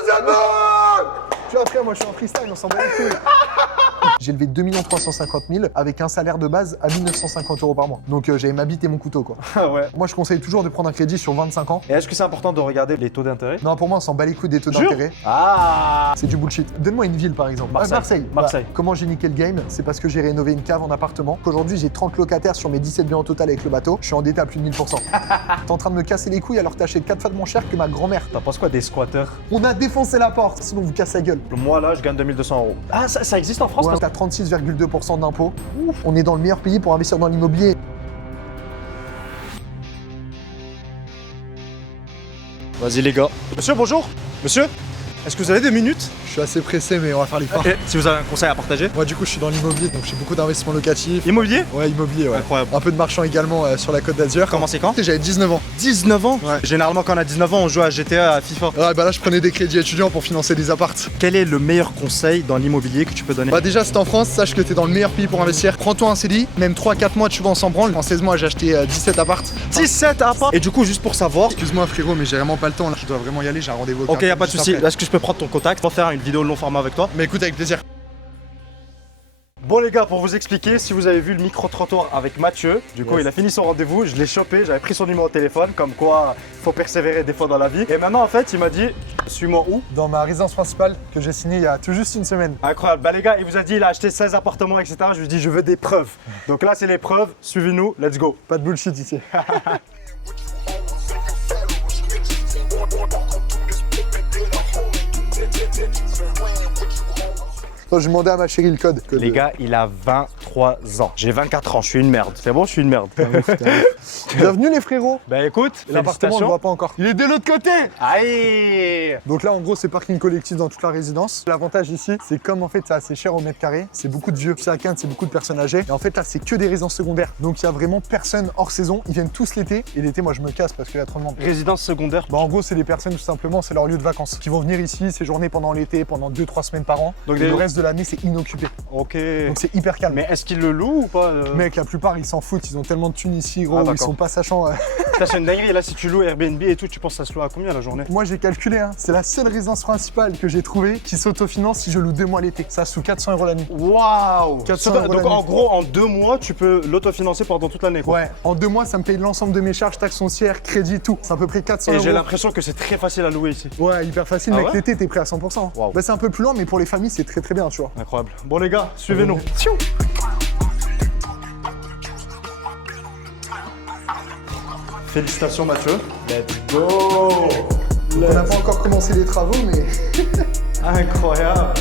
deuxième but. Tu vois, frère, moi je suis en freestyle, on s'en bat les couilles. J'ai levé 2 350 000 avec un salaire de base à 1 950 € par mois. Donc j'avais ma bite et mon couteau, quoi. Ah ouais. Moi je conseille toujours de prendre un crédit sur 25 ans. Et est-ce que c'est important de regarder les taux d'intérêt? Non, pour moi on s'en bat les couilles des taux Jure d'intérêt. Ah. C'est du bullshit. Donne-moi une ville par exemple. Marseille. Marseille. Marseille. Voilà. Comment j'ai niqué le game? C'est parce que j'ai rénové une cave en appartement. Qu'aujourd'hui j'ai 30 locataires sur mes 17 biens au total avec le bateau. Je suis endetté à plus de 1000%. T'es en train de me casser les couilles alors que t'achètes 4 fois de moins cher que ma grand-mère. T'en penses quoi des squatteurs? On a défoncé la porte, sinon on vous casse la gueule. Moi là, je gagne 2200 €. Ah, ça existe en France? Ouais, t'as 36,2% d'impôts. On est dans le meilleur pays pour investir dans l'immobilier. Vas-y les gars. Monsieur, bonjour. Monsieur, est-ce que vous avez 2 minutes? Je suis assez pressé, mais on va faire l'effort. Et si vous avez un conseil à partager? Moi, du coup, je suis dans l'immobilier, donc j'ai beaucoup d'investissements locatifs. Immobilier? Ouais, immobilier, ouais. Incroyable. Un peu de marchand également sur la Côte d'Azur. Commencé quand? J'avais 19 ans. 19 ans? Ouais. Généralement, quand on a 19 ans, on joue à GTA, à FIFA. Ouais, bah là, je prenais des crédits étudiants pour financer des apparts. Quel est le meilleur conseil dans l'immobilier que tu peux donner? Bah déjà, si t'es en France, sache que t'es dans le meilleur pays pour investir. Prends-toi un CDI, même 3-4 mois, tu vas en s'en branle. En 16 mois, j'ai acheté 17 apparts. 17 apparts. Et du coup, juste pour savoir. Excuse-moi frérot, mais j'ai vraiment pas le temps là. Je dois vraiment y aller, j'ai un rendez-vous. Ok, y a pas de juste souci. après. Est-ce que je peux prendre ton contact pour faire une vidéo long format avec toi? Mais écoute, avec plaisir. Bon les gars, pour vous expliquer, si vous avez vu le micro-trottoir avec Mathieu, du coup Yes. il a fini son rendez-vous, je l'ai chopé, j'avais pris son numéro de téléphone, comme quoi faut persévérer des fois dans la vie. Et maintenant en fait il m'a dit, suis-moi où? Dans ma résidence principale que j'ai signée il y a tout juste une semaine. Incroyable, bah les gars, il vous a dit il a acheté 16 appartements etc. Je lui ai dit je veux des preuves. Donc là c'est les preuves, suivez-nous, let's go. Pas de bullshit ici. Attends, j'ai demandé à ma chérie le code. Les gars, il a 23 ans. J'ai 24 ans, je suis une merde. C'est bon, je suis une merde. Bienvenue les frérots. Bah écoute, L'appartement, on le voit pas encore. Il est de l'autre côté. Aïe. Donc là, en gros, c'est parking collectif dans toute la résidence. L'avantage ici, c'est comme en fait, c'est assez cher au mètre carré. C'est beaucoup de vieux. Puis à Cannes, c'est beaucoup de personnes âgées. Et en fait, là, c'est que des résidences secondaires. Donc il y a vraiment personne hors saison. Ils viennent tous l'été. Et l'été, moi, je me casse parce qu'il y a trop de monde. Résidence secondaire. Bah, en gros, c'est des personnes, tout simplement, c'est leur lieu de vacances. Qui vont venir ici, séjourner pendant l'été, pendant 2-3 semaines par an. Donc Et des- le reste de l'année, c'est inoccupé. Ok. Donc c'est hyper calme. Mais est-ce qu'il le loue ou pas Mec, la plupart, ils s'en foutent. Ils ont tellement de thunes ici, gros. Ah, Ils d'accord. sont pas sachants. Ça c'est une dinguerie, là si tu loues Airbnb et tout, tu penses que ça se loue à combien la journée? Moi, j'ai calculé, hein. C'est la seule résidence principale que j'ai trouvée qui s'autofinance si je loue 2 mois l'été. Ça sous 400 € la nuit. Waouh. 400 € Donc la en nuit. gros, en 2 mois, tu peux l'autofinancer pendant toute l'année quoi. Ouais, en 2 mois, ça me paye l'ensemble de mes charges, taxes foncières, crédit, tout. C'est à peu près 400 Et j'ai €. l'impression que c'est très facile à louer ici. Ouais, hyper facile, Ah mec. ouais L'été, t'es prêt à 100%. Waouh. Bah, c'est un peu plus loin, mais pour les familles, c'est très très bien, tu vois. Incroyable. Bon les gars, suivez-nous. Tiens. Félicitations Mathieu. Let's go. On n'a pas encore commencé les travaux, mais. Incroyable.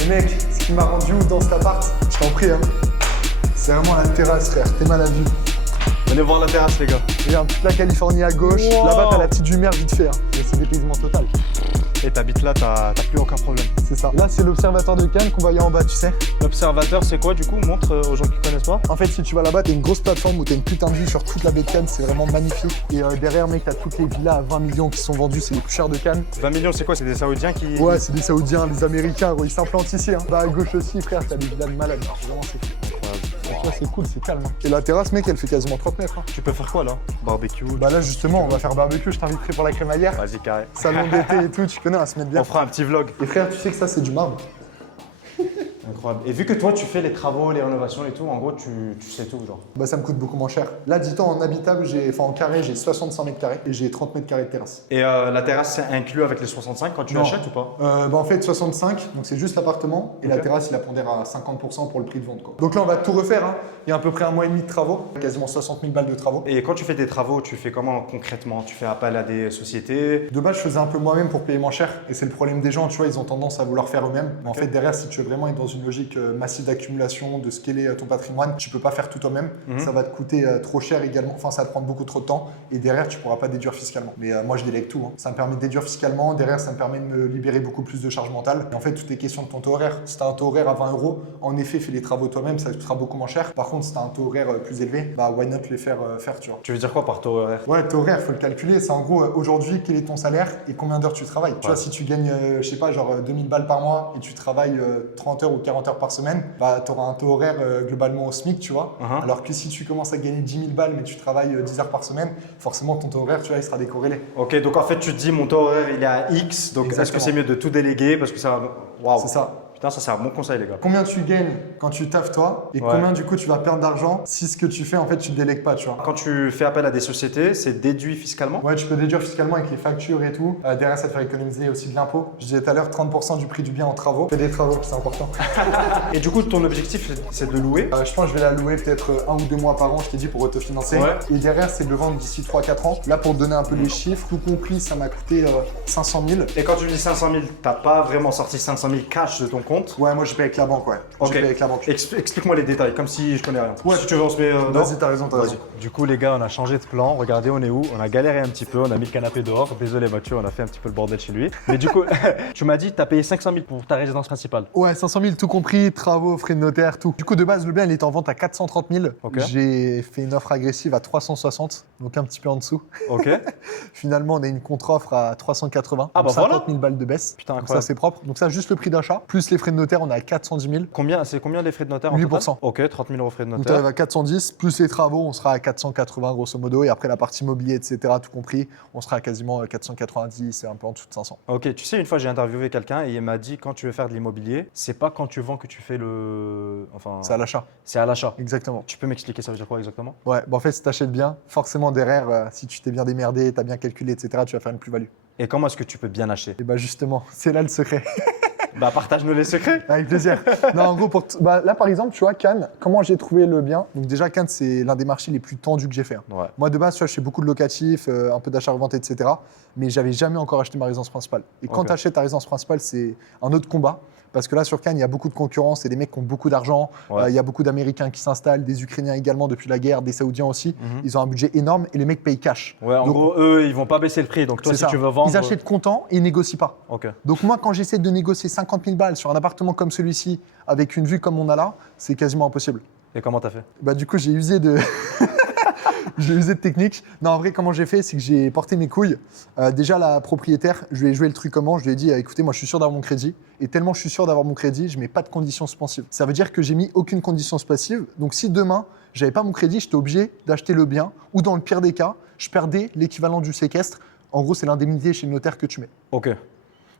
Et mec, ce qui m'a rendu ouf dans cet appart, je t'en prie, hein. C'est vraiment la terrasse, frère. T'es mal à vue. Venez voir la terrasse les gars. Regarde, toute la Californie à gauche. Wow. Là-bas, t'as la petite Jumer vite fait. Hein. Et c'est dépaysement total. Et t'habites là, t'as plus aucun problème. C'est ça. Là, c'est l'observatoire de Cannes qu'on voyait en bas, tu sais. L'observateur c'est quoi du coup? Montre aux gens qui connaissent pas. En fait, si tu vas là-bas, t'as une grosse plateforme où t'as une putain de vue sur toute la baie de Cannes. C'est vraiment magnifique. Et derrière, mec, t'as toutes les villas à 20 millions qui sont vendues. C'est les plus chères de Cannes. 20 millions c'est quoi? C'est des Saoudiens qui... Ouais, c'est des Saoudiens, des Américains, gros. Ils s'implantent ici. Hein. Bah, à gauche aussi, frère, t'as des villas de malades. Vraiment, c'est fou. Tu vois, c'est cool, c'est calme. Hein. Et la terrasse, mec, elle fait quasiment 30 mètres. Hein. Tu peux faire quoi là? Barbecue. Bah là, justement, on va faire barbecue. Je t'inviterai pour la crémaillère. Vas-y carré. Salon d'été et tout, tu connais, on va se mettre bien. On fera un petit vlog. Et frère, tu sais que ça, c'est du marbre. Incroyable. Et vu que toi tu fais les travaux, les rénovations et tout, en gros tu sais tout genre. Bah, ça me coûte beaucoup moins cher. Là, dis-toi, en habitable, en carré, j'ai 65 mètres carrés et j'ai 30 mètres carrés de terrasse. Et la terrasse c'est inclus avec les 65 quand tu Non. achètes ou pas? Bah, en fait, 65, donc c'est juste l'appartement. Et la Ok. terrasse, il la pondère à 50% pour le prix de vente. Quoi. Donc là, on va tout refaire. Hein. Il y a à peu près 1 mois et demi de travaux. Quasiment 60 000 balles de travaux. Et quand tu fais des travaux, tu fais comment concrètement? Tu fais appel à des sociétés? De base, je faisais un peu moi-même pour payer moins cher. Et c'est le problème des gens, tu vois, ils ont tendance à vouloir faire eux-mêmes. Mais en Ok. fait, derrière, si tu veux vraiment être dans une logique massive d'accumulation, de scaler ton patrimoine, tu peux pas faire tout toi-même. Mhm. Ça va te coûter trop cher également. Enfin, ça va te prendre beaucoup trop de temps. Et derrière, tu pourras pas déduire fiscalement. Mais moi, je délègue tout. Hein. Ça me permet de déduire fiscalement. Derrière, ça me permet de me libérer beaucoup plus de charges mentales. Et en fait, tout est question de ton taux horaire. Si tu as un taux horaire à 20 €, en effet, fais les travaux toi-même, ça te coûtera beaucoup moins cher. Par contre, si tu as un taux horaire plus élevé, bah, why not les faire, tu vois. Tu veux dire quoi par taux horaire? Ouais, taux horaire, faut le calculer. C'est en gros, aujourd'hui, quel est ton salaire et combien d'heures tu travailles. Tu vois, si tu gagnes, je sais pas, genre 2000 balles par mois et tu travailles 30 heures ou 40 heures par semaine, bah, tu auras un taux horaire globalement au SMIC, tu vois. Alors que si tu commences à gagner 10 000 balles, mais tu travailles 10 heures par semaine, forcément ton taux horaire, tu vois, il sera décorrélé. Ok, donc en fait, tu te dis mon taux horaire il est à X, donc est-ce que Exactement. c'est mieux de tout déléguer parce que ça. Waouh. C'est ça. Putain, ça c'est un bon conseil, les gars. Combien tu gagnes quand tu taffes toi et combien du coup tu vas perdre d'argent si ce que tu fais en fait tu ne délègues pas, tu vois. Quand tu fais appel à des sociétés, c'est déduit fiscalement? Ouais, tu peux déduire fiscalement avec les factures et tout. Derrière, ça te fait économiser aussi de l'impôt. Je disais tout à l'heure, 30% du prix du bien en travaux. Fais des travaux, c'est important. Et du coup, ton objectif, c'est de louer? Je pense que je vais la louer peut-être 1 ou 2 mois par an, je t'ai dit, pour autofinancer. Ouais. Et derrière, c'est de le vendre d'ici 3-4 ans. Là, pour te donner un peu les chiffres, tout compris, ça m'a coûté 500 000. Et quand tu dis 500 000, t'as pas vraiment sorti 500 000 cash de ton compte? Ouais, moi, je paye avec la banque, ouais. Ok. Je paye avec la banque. Explique-moi les détails, comme si je connais rien. Ouais. Si tu veux, on se met. Vas-y, t'as raison, t'as raison. Du coup, les gars, on a changé de plan. Regardez, on est où? On a galéré un petit peu. On a mis le canapé dehors. Désolé, Mathieu, on a fait un petit peu le bordel chez lui. Mais du coup, tu m'as dit, tu as payé 500 000 pour ta résidence principale. Ouais, 500 000 tout compris, travaux, frais de notaire, tout. Du coup, de base, le bien, il était en vente à 430 000. Ok. J'ai fait une offre agressive à 360, donc un petit peu en dessous. Ok. Finalement, on a une contre-offre à 380. Ah, donc bah voilà. 50 000 balles de baisse. Putain, donc incroyable. ça, c'est propre. Donc ça, juste le prix d'achat, plus les frais de notaire, on est à 410 000. C'est combien les frais de notaire en 8%. total? Ok, 30 000 euros frais de Donc tu notaire. arrives à 410, plus les travaux, on sera à 480 grosso modo. Et après la partie immobilier, etc., tout compris, on sera à quasiment 490 et un peu en dessous de 500. Ok, tu sais, une fois j'ai interviewé quelqu'un et il m'a dit quand tu veux faire de l'immobilier, c'est pas quand tu vends que tu fais le. Enfin. C'est à l'achat. C'est à l'achat. Exactement. Tu peux m'expliquer ça veut dire quoi exactement? Ouais, bah en fait, si tu achètes bien, forcément derrière, si tu t'es bien démerdé, tu as bien calculé, etc., tu vas faire une plus-value. Et comment est-ce que tu peux bien acheter? Et bah justement, c'est là le secret. Bah partage-nous les secrets. Avec plaisir. Non, en gros, là par exemple, tu vois, Cannes, comment j'ai trouvé le bien? Donc déjà, Cannes, c'est l'un des marchés les plus tendus que j'ai fait. Ouais. Moi, de base, tu vois, je fais beaucoup de locatifs, un peu d'achat-revente, etc. Mais j'avais jamais encore acheté ma résidence principale. Et quand Ok. tu achètes ta résidence principale, c'est un autre combat. Parce que là, sur Cannes, il y a beaucoup de concurrence et des mecs qui ont beaucoup d'argent. Ouais. Il y a beaucoup d'Américains qui s'installent, des Ukrainiens également depuis la guerre, des Saoudiens aussi. Mhm. Ils ont un budget énorme et les mecs payent cash. Ouais, en Donc, gros, eux, ils vont pas baisser le prix. Donc toi, c'est si ça. tu veux vendre. Ils achètent comptant et ils négocient pas. Ok. Donc moi, quand j'essaie de négocier 50 000 balles sur un appartement comme celui-ci, avec une vue comme on a là, c'est quasiment impossible. Et comment t'as fait? Bah du coup, j'ai usé de... j'ai usé de technique. Non, en vrai, comment j'ai fait, c'est que j'ai porté mes couilles. Déjà, la propriétaire, je lui ai joué le truc comment? Je lui ai dit, écoutez, moi, je suis sûr d'avoir mon crédit. Et tellement je suis sûr d'avoir mon crédit, je mets pas de conditions suspensives. Ça veut dire que j'ai mis aucune condition suspensive. Donc si demain, j'avais pas mon crédit, j'étais obligé d'acheter le bien. Ou dans le pire des cas, je perdais l'équivalent du séquestre. En gros, c'est l'indemnité chez le notaire que tu mets. Ok.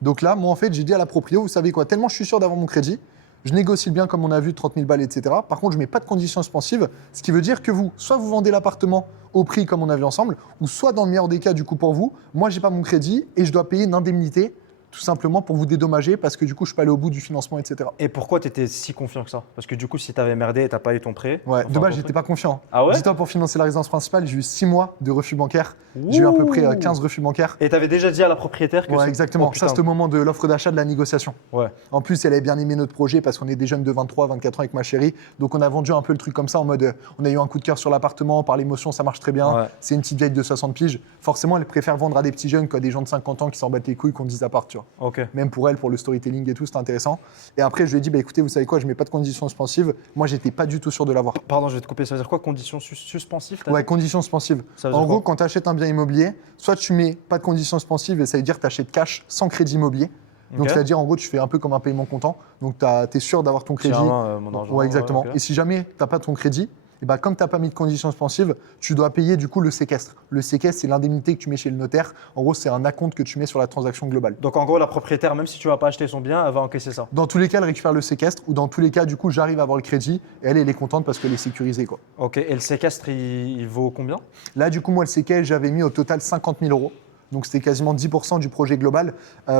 Donc là, moi, en fait, j'ai dit à la proprio, vous savez quoi, tellement je suis sûr d'avoir mon crédit, je négocie le bien comme on a vu, 30 000 balles, etc. Par contre, je ne mets pas de conditions suspensives, ce qui veut dire que vous, soit vous vendez l'appartement au prix comme on a vu ensemble, ou soit dans le meilleur des cas, du coup, pour vous, moi, j'ai pas mon crédit et je dois payer une indemnité tout simplement pour vous dédommager parce que du coup, je peux aller au bout du financement, etc. Et pourquoi tu étais si confiant que ça? Parce que du coup, si tu avais merdé et tu pas eu ton prêt. Ouais, enfin, de base, ton j'étais truc- pas confiant. Ah ouais? Dis-toi, pour financer la résidence principale, j'ai eu 6 mois de refus bancaires. J'ai eu à peu près Ouh. 15 refus bancaires. Et tu avais déjà dit à la propriétaire que Ouais, c'est- exactement. Oh, Ça, putain. c'était au moment de l'offre d'achat de la négociation. Ouais. En plus, elle avait bien aimé notre projet parce qu'on est des jeunes de 23, 24 ans avec ma chérie. Donc, on a vendu un peu le truc comme ça en mode on a eu un coup de cœur sur l'appartement, par l'émotion, ça marche très bien. Ouais. C'est une petite vieille de 60 piges. Forcément, elle préfère vendre à des petits jeunes qu'à des gens de 50 ans qui s'en battent les couilles qu'on dise à part, tu vois. Ok. Même pour elle, pour le storytelling et tout, c'était intéressant. Et après, je lui ai dit bah, écoutez, vous savez quoi, je mets pas de conditions suspensives. Moi, j'étais pas du tout sûr de l'avoir. Pardon, je vais te couper. Ça veut dire quoi, conditions suspensives? t'as Ouais, dit conditions suspensives. Ça veut dire En gros, quoi? quand tu achètes un bien immobilier, soit tu mets pas de conditions suspensives et ça veut dire que tu achètes cash sans crédit immobilier. Donc, Ok. c'est-à-dire, en gros, tu fais un peu comme un paiement comptant. Donc, tu es sûr d'avoir ton crédit. Tiens, mon argent. Ouais, exactement. ok. Et si jamais tu n'as pas ton crédit, et bah, comme tu n'as pas mis de conditions suspensives, tu dois payer du coup le séquestre. Le séquestre, c'est l'indemnité que tu mets chez le notaire. En gros, c'est un acompte que tu mets sur la transaction globale. Donc en gros, la propriétaire, même si tu vas pas acheter son bien, elle va encaisser ça. Dans tous les cas, elle récupère le séquestre ou dans tous les cas, du coup, j'arrive à avoir le crédit et elle est contente parce qu'elle est sécurisée, quoi. Ok. Et le séquestre, il vaut combien? Là, du coup, moi, le séquestre, j'avais mis au total 50 000 euros. Donc, c'était quasiment 10% du projet global.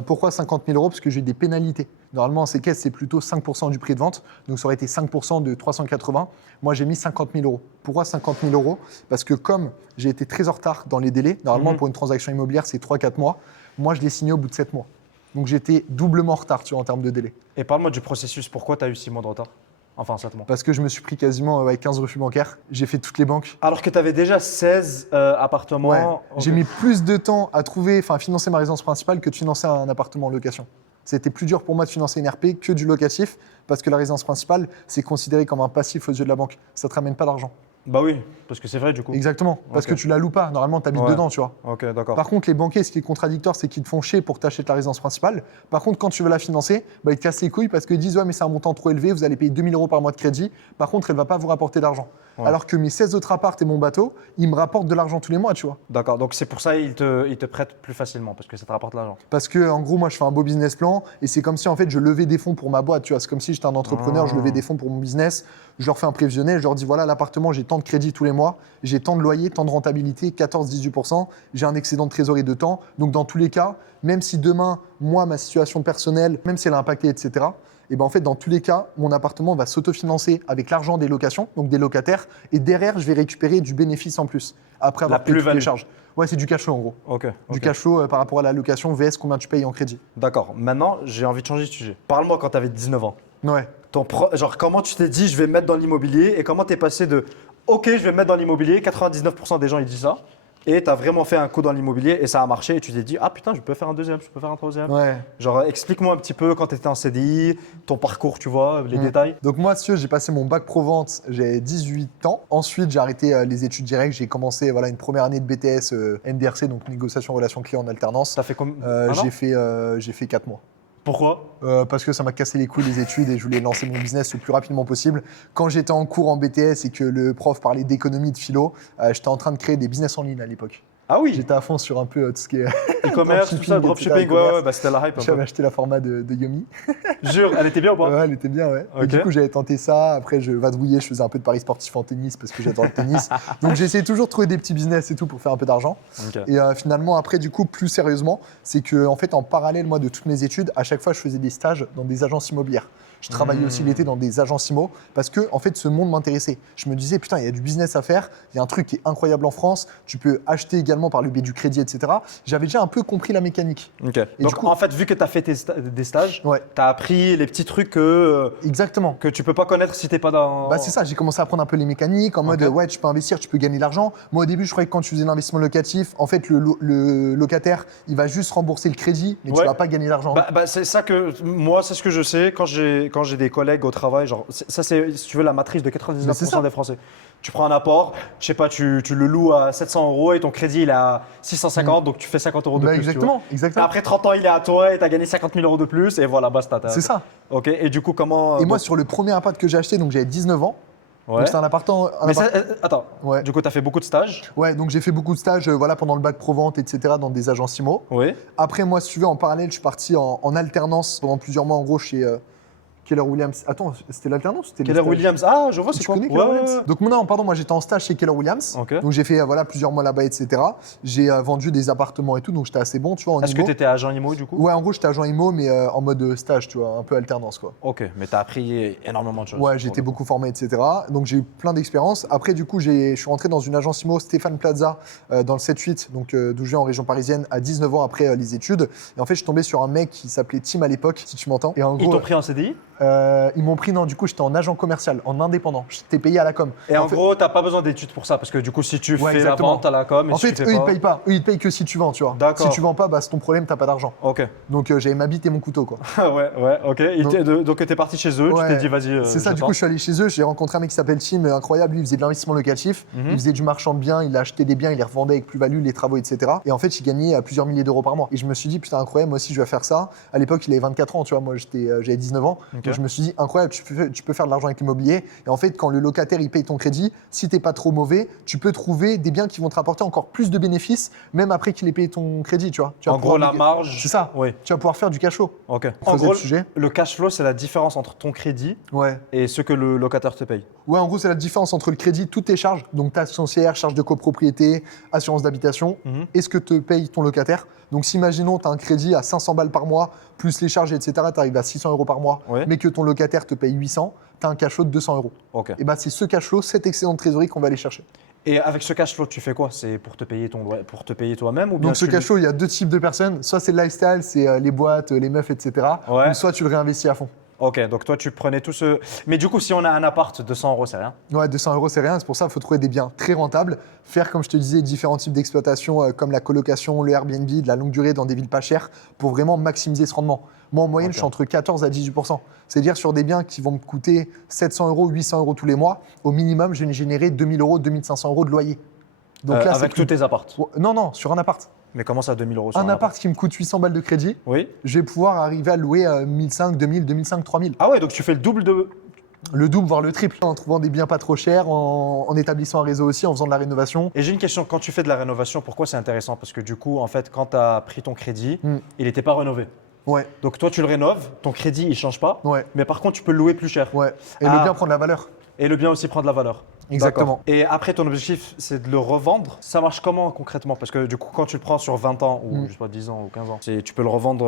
Pourquoi 50 000 euros? Parce que j'ai eu des pénalités. Normalement, en séquestre, c'est plutôt 5% du prix de vente. Donc, ça aurait été 5% de 380. Moi, j'ai mis 50 000 euros. Pourquoi 50 000 euros? Parce que comme j'ai été très en retard dans les délais, normalement, pour une transaction immobilière, c'est 3-4 mois. Moi, je l'ai signé au bout de 7 mois. Donc, j'étais doublement en retard, tu vois, en termes de délai. Et parle-moi du processus. Pourquoi tu as eu 6 mois de retard? Enfin, 7 mois. Parce que je me suis pris quasiment avec 15 refus bancaires. J'ai fait toutes les banques. Alors que tu avais déjà 16 appartements. Ouais. Ok. J'ai mis plus de temps à financer ma résidence principale que de financer un appartement en location. C'était plus dur pour moi de financer une RP que du locatif parce que la résidence principale, c'est considéré comme un passif aux yeux de la banque. Ça ne te ramène pas d'argent. Bah oui, parce que c'est vrai du coup. Exactement, parce Ok. que tu la loues pas. Normalement, tu habites Ouais. dedans, tu vois. Ok, d'accord. Par contre, les banquiers, ce qui est contradictoire, c'est qu'ils te font chier pour que tu achètes la résidence principale. Par contre, quand tu veux la financer, bah, ils te cassent les couilles parce qu'ils disent ouais, mais c'est un montant trop élevé, vous allez payer 2 000 € par mois de crédit. Par contre, elle va pas vous rapporter d'argent. Ouais. Alors que mes 16 autres apparts et mon bateau, ils me rapportent de l'argent tous les mois, tu vois. D'accord, donc c'est pour ça qu'ils te prêtent plus facilement, parce que ça te rapporte l'argent. Parce que en gros, moi, je fais un beau business plan et c'est comme si en fait je levais des fonds pour ma boîte, tu vois. C'est comme si j'étais un entrepreneur, je levais des fonds pour mon business. Je leur fais un prévisionnel, je leur dis voilà, l'appartement, j'ai tant de crédit tous les mois, j'ai tant de loyer, tant de rentabilité, 14-18%, j'ai un excédent de trésorerie de temps. Donc dans tous les cas, même si demain, moi, ma situation personnelle, même si elle a impacté, etc., et ben en fait, dans tous les cas, mon appartement va s'autofinancer avec l'argent des locations, donc des locataires, et derrière, je vais récupérer du bénéfice en plus, après avoir payé toutes les plus-value. charges. Ouais, c'est du cash flow en gros. Ok. Du ok. cash flow par rapport à la location, VS combien tu payes en crédit. D'accord, maintenant j'ai envie de changer de sujet. Parle-moi quand tu avais 19 ans. Ouais. Genre comment tu t'es dit je vais me mettre dans l'immobilier et comment tu es passé de ok je vais me mettre dans l'immobilier, 99% des gens ils disent ça, et tu as vraiment fait un coup dans l'immobilier et ça a marché et tu t'es dit ah putain je peux faire un deuxième, je peux faire un troisième. Ouais. Genre explique-moi un petit peu quand tu étais en CDI, ton parcours tu vois, les détails. Donc moi, si tu veux, j'ai passé mon bac pro-vente, j'ai 18 ans. Ensuite, j'ai arrêté les études directes. J'ai commencé une première année de BTS NDRC, donc négociation relation client en alternance. T'as fait combien un an J'ai fait 4 mois. Pourquoi Parce que ça m'a cassé les couilles les études et je voulais lancer mon business le plus rapidement possible. Quand j'étais en cours en BTS et que le prof parlait d'économie de philo, j'étais en train de créer des business en ligne à l'époque. Ah oui, J'étais à fond sur un peu tout ce qui est e-commerce, tout ça, dropshipping, dropshipping, etc., ouais, e-commerce. bah c'était la hype un J'avais peu. acheté la format de Yomi. Jure, elle était bien ou pas Ouais, elle était bien, ouais. Et Ok. du coup, j'avais tenté ça. Après, je vadrouillais, je faisais un peu de paris sportifs en tennis parce que j'adore le tennis. Donc, j'essayais toujours de trouver des petits business et tout pour faire un peu d'argent. Ok. Et finalement, après, du coup, plus sérieusement, c'est que en fait, en parallèle, moi, de toutes mes études, à chaque fois, je faisais des stages dans des agences immobilières. Je travaillais aussi l'été dans des agences IMO parce que, en fait, ce monde m'intéressait. Je me disais, putain, il y a du business à faire. Il y a un truc qui est incroyable en France. Tu peux acheter également par le biais du crédit, etc. J'avais déjà un peu compris la mécanique. Ok. du Donc coup- en fait, vu que tu as fait des stages, Ouais, tu as appris les petits trucs exactement. que tu peux pas connaître si t'es pas dans. Bah c'est ça, j'ai commencé à apprendre un peu les mécaniques en mode Ok. ouais, tu peux investir, tu peux gagner de l'argent. Moi au début, je croyais que quand tu faisais l'investissement locatif, en fait le locataire, il va juste rembourser le crédit, mais tu Ouais. vas pas gagner d'argent. Bah, c'est ça que moi, c'est ce que je sais quand j'ai des collègues au travail. Genre, ça, c'est si tu veux la matrice de Mais c'est 99% ça. des Français. Tu prends un apport, je sais pas, tu le loues à 700 € et ton crédit il est à 650, donc tu fais 50 € de Bah, plus. tu vois. exactement, exactement. Après 30 ans, il est à toi et tu as gagné 50 000 € de plus et voilà, basta. C'est ça. Ok, et du coup, comment. Et moi sur le premier appart que j'ai acheté, donc j'avais 19 ans. ouais. Donc c'est un appartement. Mais attends, Ouais. du coup, tu as fait beaucoup de stages. Ouais, donc j'ai fait beaucoup de stages pendant le bac pro-vente, etc. dans des agences IMO. Oui. Après, moi, si tu veux, en parallèle, je suis parti en alternance pendant plusieurs mois en gros chez Keller Williams. Attends, c'était l'alternance ou c'était le Keller stage Williams. Ah, je vois, c'est Tu quoi connais Ouais, Keller ouais, Williams ouais. Donc non, pardon, moi j'étais en stage chez Keller Williams. Ok. Donc j'ai fait plusieurs mois là-bas, etc. J'ai vendu des appartements et tout, donc j'étais assez bon, tu vois, en Est-ce que IMO. tu étais agent IMO du coup Ouais, en gros, j'étais agent IMO, mais en mode stage, tu vois, un peu alternance, quoi. Ok, mais tu as appris énormément de choses. Ouais, j'ai été beaucoup formé, etc. Donc j'ai eu plein d'expériences. Après, du coup, je suis rentré dans une agence IMO, Stéphane Plaza, dans le 7-8, donc d'où je viens en région parisienne, à 19 ans après les études. Et en fait, je suis tombé sur un mec qui s'appelait Tim à l'époque, si tu m'entends. Et en Ils gros, t'ont pris en CDI ils m'ont pris, non, du coup, j'étais en agent commercial, en indépendant. J'étais payé à la com. et en fait- gros, t'as pas besoin d'études pour ça parce que du coup, si tu Ouais, fais exactement. la vente à la com et En si fait, tu eux, fais ils pas. payent pas. Eux, ils payent que si tu vends, tu vois. D'accord. Si tu vends pas, bah, c'est ton problème, t'as pas d'argent. Ok. Donc j'avais ma bite et mon couteau, quoi. ouais, ok. Donc- Donc t'es parti chez eux, Ouais. tu t'es dit vas-y. C'est ça, du coup, je suis allé chez eux, j'ai rencontré un mec qui s'appelle Tim, incroyable, lui, il faisait de l'investissement locatif, Mhm. il faisait du marchand de biens, il achetait des biens, il les revendait avec plus-value, les travaux, etc. Et en fait, il gagnait plusieurs milliers d'euros par mois. Et je me suis dit, putain, incroyable, moi aussi, je vais faire ça. À l'époque, il avait 24 ans, tu vois, moi, j'avais 19 ans. Ok. Donc je me suis dit, incroyable, tu peux faire de l'argent avec l'immobilier. Et en fait, quand le locataire, il paye ton crédit, si t'es pas trop mauvais, tu peux trouver des biens qui vont te rapporter encore plus de bénéfices, même après qu'il ait payé ton crédit, tu vois. Tu vas En gros, pouvoir la marge. C'est ça. Oui. Tu vas pouvoir faire du cash flow. Ok. On En faisait gros, le sujet. le cash flow, c'est la différence entre ton crédit Ouais. et ce que le locataire te paye. Ouais, en gros, c'est la différence entre le crédit, toutes tes charges, donc taxe foncière, charges de copropriété, assurance d'habitation, Mhm. et ce que te paye ton locataire. Donc, si imaginons, tu as un crédit à 500 balles par mois, plus les charges, etc., tu arrives à 600 € par mois, Ouais. mais que ton locataire te paye 800, tu as un cash flow de 200 €. Ok. Et bah, c'est ce cash flow, cet excédent de trésorerie qu'on va aller chercher. Et avec ce cash flow, tu fais quoi? C'est pour te payer pour te payer toi-même ou bien Donc, ce tu- cash flow, il y a deux types de personnes. Soit c'est le lifestyle, c'est les boîtes, les meufs, etc. Ouais. Ou soit tu le réinvestis à fond. Ok, donc toi, tu prenais tout ce. Mais du coup, si on a un appart de 100 €, c'est rien. Ouais, 200 €, c'est rien. C'est pour ça qu'il faut trouver des biens très rentables. Faire, comme je te disais, différents types d'exploitation comme la colocation, le Airbnb, de la longue durée dans des villes pas chères pour vraiment maximiser ce rendement. Moi, en moyenne, Ok. je suis entre 14 à 18%. C'est-à-dire sur des biens qui vont me coûter 700 euros, 800 euros tous les mois, au minimum, je vais me générer 2000 euros, 2500 euros de loyer. Donc là, avec tous tes apparts. Non, sur un appart. Mais comment ça, 2000 euros sur Un appart qui me coûte 800 balles de crédit, Oui. je vais pouvoir arriver à louer 1500, 2000, 2500, 3000. Ah ouais, donc tu fais le double de. Le double, voire le triple, en trouvant des biens pas trop chers, en établissant un réseau aussi, en faisant de la rénovation. Et j'ai une question, quand tu fais de la rénovation, pourquoi c'est intéressant? Parce que du coup, en fait, quand tu as pris ton crédit, il n'était pas rénové. Ouais, Donc toi, tu le rénoves, ton crédit, il change pas, ouais, mais par contre, tu peux le louer plus cher. ouais. Et Ah. le bien prend de la valeur. Et le bien aussi prend de la valeur. Exactement. D'accord. Et après, ton objectif, c'est de le revendre. Ça marche comment concrètement? Parce que du coup, quand tu le prends sur 20 ans, ou je sais pas, 10 ans ou 15 ans, tu peux le revendre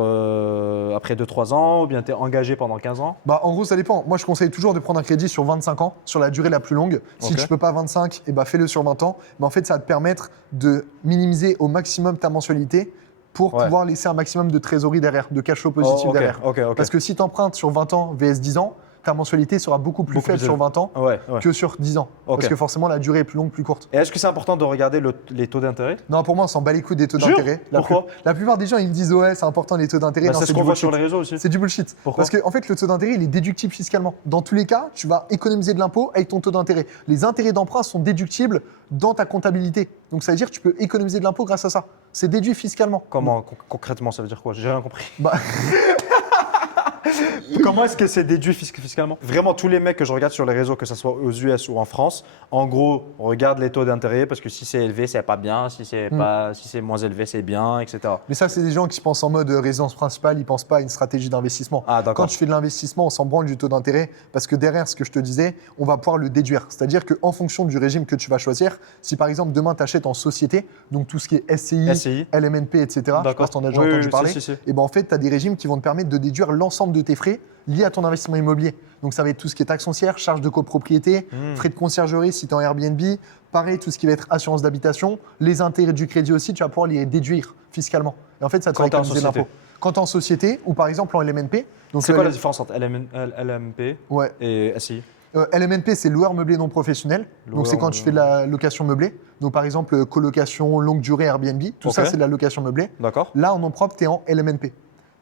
après 2-3 ans, ou bien tu es engagé pendant 15 ans? Bah, en gros, ça dépend. Moi, je conseille toujours de prendre un crédit sur 25 ans, sur la durée la plus longue. Si Ok. tu peux pas 25, eh ben, fais-le sur 20 ans. Mais en fait, ça va te permettre de minimiser au maximum ta mensualité pour Ouais. pouvoir laisser un maximum de trésorerie derrière, de cash flow positif ok, derrière. ok. Parce que si tu empruntes sur 20 ans vs 10 ans, ta mensualité sera beaucoup plus Beaucoup faible plus sur élevé. 20 ans Ouais, ouais. que sur 10 ans. Ok. Parce que forcément, la durée est plus longue, plus courte. Et est-ce que c'est important de regarder les taux d'intérêt? Non, pour moi, on s'en bat les couilles des taux Jure d'intérêt. Pourquoi La plupart des gens, ils me disent ouais, c'est important les taux d'intérêt. Bah, Non, c'est ce du qu'on voit bullshit. sur les réseaux aussi. C'est du bullshit. Pourquoi Parce qu'en fait, le taux d'intérêt, il est déductible fiscalement. Dans tous les cas, tu vas économiser de l'impôt avec ton taux d'intérêt. Les intérêts d'emprunt sont déductibles dans ta comptabilité. Donc, ça veut dire que tu peux économiser de l'impôt grâce à ça. C'est déduit fiscalement. Comment concrètement, ça veut dire quoi? J'ai rien compris. Bah, Comment est-ce que c'est déduit fiscalement? Vraiment, tous les mecs que je regarde sur les réseaux, que ce soit aux US ou en France, en gros, on regarde les taux d'intérêt parce que si c'est élevé, c'est pas bien. Si c'est moins élevé, c'est bien, etc. mais ça, c'est des gens qui pensent en mode résidence principale, ils pensent pas à une stratégie d'investissement. Ah, Quand d'accord. tu fais de l'investissement, on s'en branle du taux d'intérêt parce que derrière, ce que je te disais, on va pouvoir le déduire. C'est-à-dire qu'en fonction du régime que tu vas choisir, si par exemple demain tu achètes en société, donc tout ce qui est SCI, LMNP, etc., je sais pas D'accord. si tu en as déjà Oui, entendu oui, parler, si. et ben en fait, tu as des régimes qui vont te permettre de déduire l'ensemble de tes frais liés à ton investissement immobilier. Donc ça va être tout ce qui est taxe foncière, charges de copropriété, frais de conciergerie si tu es en Airbnb, pareil, tout ce qui va être assurance d'habitation, les intérêts du crédit aussi, tu vas pouvoir les déduire fiscalement. Et en fait, ça te Quand va t'es en économiser société. l'impôt. Quand tu es en société ou par exemple en LMNP, donc C'est quoi la différence entre LMP Ouais. et SCI? LMNP, c'est loueur meublé non professionnel. Donc, Loueur c'est quand tu fais de la location meublée. Donc, par exemple, colocation longue durée Airbnb. Tout Ok. ça, c'est de la location meublée. D'accord. Là, en nom propre, tu es en LMNP.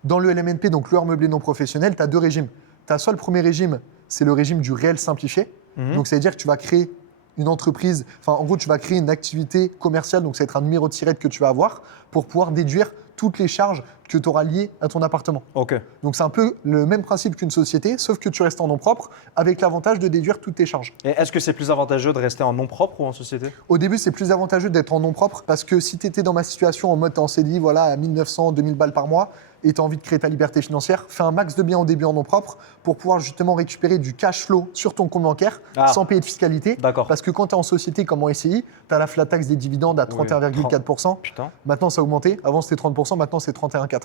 Dans le LMNP, donc loueur meublé non professionnel, tu as deux régimes. Tu as soit le premier régime, c'est le régime du réel simplifié. Donc, ça veut dire que tu vas créer une entreprise, enfin, en gros, tu vas créer une activité commerciale. Donc, ça va être un numéro de SIRET que tu vas avoir pour pouvoir déduire toutes les charges que tu auras liées à ton appartement. Ok. Donc, c'est un peu le même principe qu'une société, sauf que tu restes en nom propre avec l'avantage de déduire toutes tes charges. Et est-ce que c'est plus avantageux de rester en nom propre ou en société? Au début, c'est plus avantageux d'être en nom propre parce que si tu étais dans ma situation en mode t'es en CDI, voilà, à 1900, 2000 balles par mois et tu as envie de créer ta liberté financière, fais un max de biens au début en nom propre pour pouvoir justement récupérer du cash flow sur ton compte bancaire sans payer de fiscalité. D'accord. Parce que quand tu es en société comme en SCI, tu as la flat tax des dividendes à 31,4%. Putain. Maintenant, ça a augmenté. Avant, c'était 30%, maintenant, c'est 31,4%.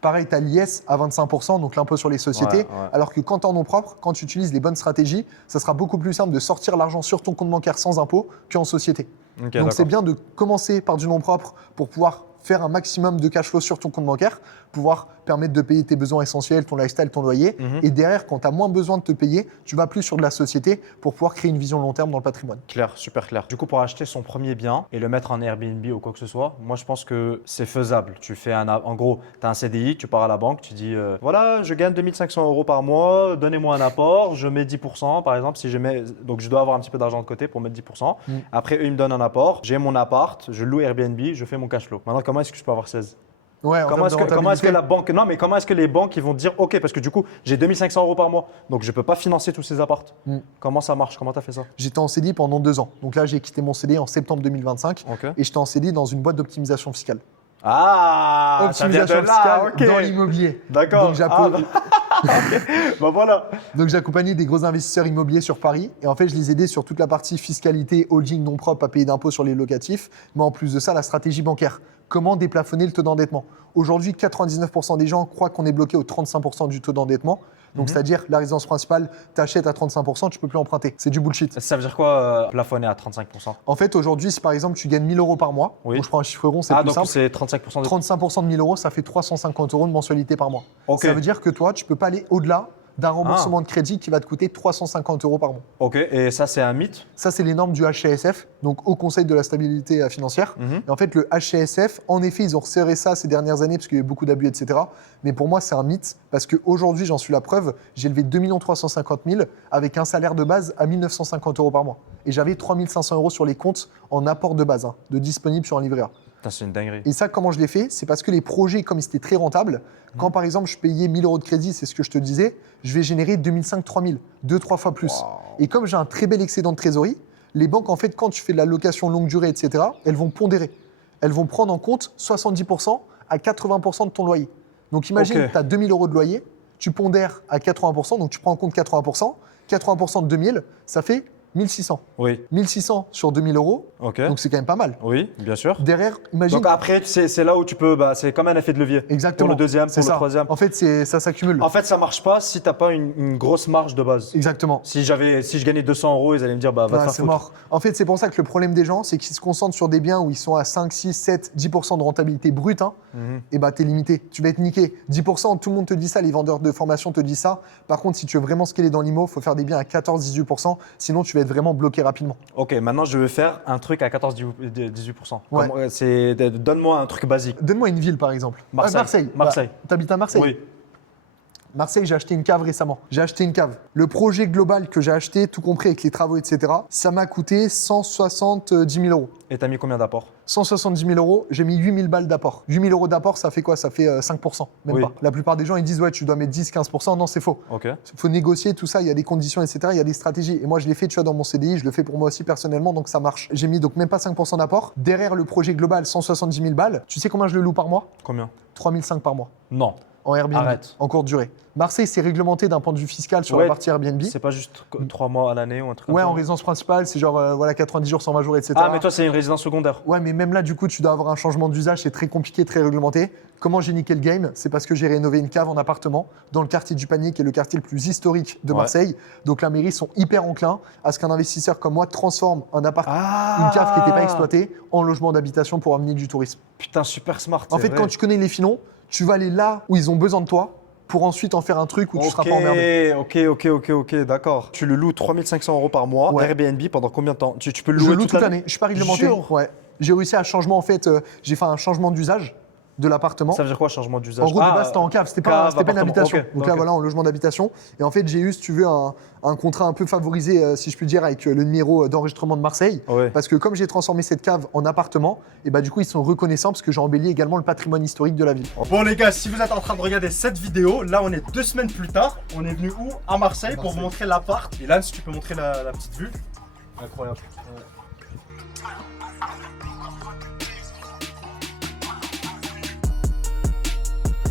Pareil, tu as l'IS à 25%, donc l'impôt sur les sociétés. Ouais, ouais. Alors que quand tu es en nom propre, quand tu utilises les bonnes stratégies, ça sera beaucoup plus simple de sortir l'argent sur ton compte bancaire sans impôt qu'en société. Ok, Donc c'est d'accord. bien de commencer par du nom propre pour pouvoir faire un maximum de cash flow sur ton compte bancaire, pouvoir permettre de payer tes besoins essentiels, ton lifestyle, ton loyer. Et derrière, quand tu as moins besoin de te payer, tu vas plus sur de la société pour pouvoir créer une vision long terme dans le patrimoine. Clair, super clair. Du coup, pour acheter son premier bien et le mettre en Airbnb ou quoi que ce soit, moi je pense que c'est faisable. Tu fais en gros, tu as un CDI, tu pars à la banque, tu dis voilà, je gagne 2500 euros par mois, donnez-moi un apport, je mets 10% par exemple. Si je mets, donc je dois avoir un petit peu d'argent de côté pour mettre 10%. Après, eux, ils me donnent un apport, j'ai mon appart, je loue Airbnb, je fais mon cash flow. Maintenant, comment est-ce que je peux avoir 16? Ouais, en Comment termes est-ce de que rentabilité, la banque. Non, mais comment est-ce que les banques ils vont te dire OK, parce que du coup, j'ai 2500 euros par mois, donc je ne peux pas financer tous ces apparts. Comment ça marche? Comment tu as fait ça? J'étais en CDI pendant 2 ans. Donc là, j'ai quitté mon CDI en septembre 2025 Ok. et j'étais en CDI dans une boîte d'optimisation fiscale. Ah, ça vient de Optimisation là, fiscale ok. dans l'immobilier. D'accord. Donc, Ah, bah voilà. Donc j'accompagnais des gros investisseurs immobiliers sur Paris et en fait je les aidais sur toute la partie fiscalité, holding non propre à payer d'impôts sur les locatifs, mais en plus de ça la stratégie bancaire. Comment déplafonner le taux d'endettement? Aujourd'hui 99% des gens croient qu'on est bloqué au 35% du taux d'endettement. Donc c'est-à-dire la résidence principale, tu achètes à 35%, tu peux plus emprunter. C'est du bullshit. Ça veut dire quoi plafonner à 35%? En fait aujourd'hui si par exemple tu gagnes 1000 euros par mois, Oui. donc je prends un chiffre rond, c'est Ah, plus donc simple. c'est 35% de... 35% de 1000 euros, ça fait 350 euros de mensualité par mois. Ok. Ça veut dire que toi, tu peux pas aller au-delà d'un remboursement de crédit qui va te coûter 350 € par mois. Ok, et ça, c'est un mythe. Ça, c'est les normes du HCSF, donc Haut Conseil de la stabilité financière. Et en fait, le HCSF, en effet, ils ont resserré ça ces dernières années parce qu'il y a eu beaucoup d'abus, etc. Mais pour moi, c'est un mythe parce qu'aujourd'hui, j'en suis la preuve, j'ai levé 2 350 000 avec un salaire de base à 1 950 € par mois. Et j'avais 3 500 € sur les comptes en apport de base, de disponible sur un livret A. Putain, c'est une dinguerie. Et ça, comment je l'ai fait? C'est parce que les projets, comme c'était très rentable, quand par exemple je payais 1 000 € de crédit, c'est ce que je te disais, je vais générer 2005, 3000, 2-3 fois plus. Wow. Et comme j'ai un très bel excédent de trésorerie, les banques, en fait, quand tu fais de la location longue durée, etc., elles vont pondérer. Elles vont prendre en compte 70% à 80% de ton loyer. Donc imagine, Ok. tu as 2 000 € de loyer, tu pondères à 80%, donc tu prends en compte 80%, 80% de 2 000, ça fait 1 600. Oui, 1 600 sur 2 000 €, ok. donc c'est quand même pas mal. Oui, bien sûr. Derrière, imagine... Donc après, c'est là où tu peux, c'est comme un effet de levier. Exactement. Pour le deuxième, C'est pour le ça. troisième. En fait, ça s'accumule. En fait, ça marche pas si t'as pas une grosse marge de base. Exactement. Si je gagnais 200 €, ils allaient me dire, va te Ouais, faire c'est foutre. mort. En fait, c'est pour ça que le problème des gens, c'est qu'ils se concentrent sur des biens où ils sont à 5, 6, 7, 10% de rentabilité brute. Et bah, t'es limité. Tu vas être niqué. 10%, tout le monde te dit ça, les vendeurs de formation te disent ça. Par contre, si tu veux vraiment scaler dans l'IMO, il faut faire des biens à 14, 18%. Sinon, tu vas être vraiment bloqué rapidement. Ok, maintenant je vais faire un truc à 14-18%. Ouais. Donne-moi un truc basique. Donne-moi une ville, par exemple. Marseille. Marseille. T'habites à Marseille? Oui. Marseille, j'ai acheté une cave récemment. J'ai acheté une cave. Le projet global que j'ai acheté, tout compris avec les travaux, etc., ça m'a coûté 170 000 €. Et t'as mis combien d'apport? 170 000 €, j'ai mis 8 000 balles d'apport. 8 000 € d'apport, ça fait quoi? Ça fait 5%, même Oui. pas. La plupart des gens, ils disent, ouais, tu dois mettre 10-15%. Non, c'est faux. Ok. Il faut négocier tout ça, il y a des conditions, etc. Il y a des stratégies. Et moi, je l'ai fait, tu vois, dans mon CDI, je le fais pour moi aussi personnellement, donc ça marche. J'ai mis donc même pas 5% d'apport. Derrière le projet global, 170 000 balles. Tu sais combien je le loue par mois? Combien? 3 500 par mois. Non. En Airbnb, Arrête. en courte durée. Marseille, c'est réglementé d'un point de vue fiscal sur Ouais. la partie Airbnb. C'est pas juste 3 mois à l'année ou un truc comme Ouais, ça? en résidence principale, c'est genre voilà, 90 jours, 120 jours, etc. Ah, mais toi, c'est une résidence secondaire. Ouais, mais même là, du coup, tu dois avoir un changement d'usage, c'est très compliqué, très réglementé. Comment j'ai niqué le game? C'est parce que j'ai rénové une cave en appartement dans le quartier du Panier, qui est le quartier le plus historique de Ouais. Marseille. Donc la mairie sont hyper enclins à ce qu'un investisseur comme moi transforme un appart, Ah une cave qui n'était pas exploitée, en logement d'habitation pour amener du tourisme. Putain, super smart. En c'est fait, vrai. quand tu connais les filons, tu vas aller là où ils ont besoin de toi pour ensuite en faire un truc où tu seras pas emmerdé. Ok, d'accord. Tu le loues 3 500 € par mois, Ouais. Airbnb, pendant combien de temps? Tu peux le Je louer loue toute l'année, je suis pas réglementé. Jure. Ouais. J'ai réussi à changement, en fait, j'ai fait un changement d'usage de l'appartement. Ça veut dire quoi, changement d'usage? En gros, de base, c'était en cave, c'était pas une appartement. habitation. Ok, Donc là, ok. voilà, en logement d'habitation. Et en fait, j'ai eu, si tu veux, un contrat un peu favorisé, si je puis dire, avec le numéro d'enregistrement de Marseille. Ouais. Parce que comme j'ai transformé cette cave en appartement, et bah du coup, ils sont reconnaissants parce que j'ai embelli également le patrimoine historique de la ville. Bon les gars, si vous êtes en train de regarder cette vidéo, là on est 2 semaines plus tard. On est venu où? À Marseille pour vous montrer l'appart. Et là, si tu peux montrer la petite vue. Incroyable.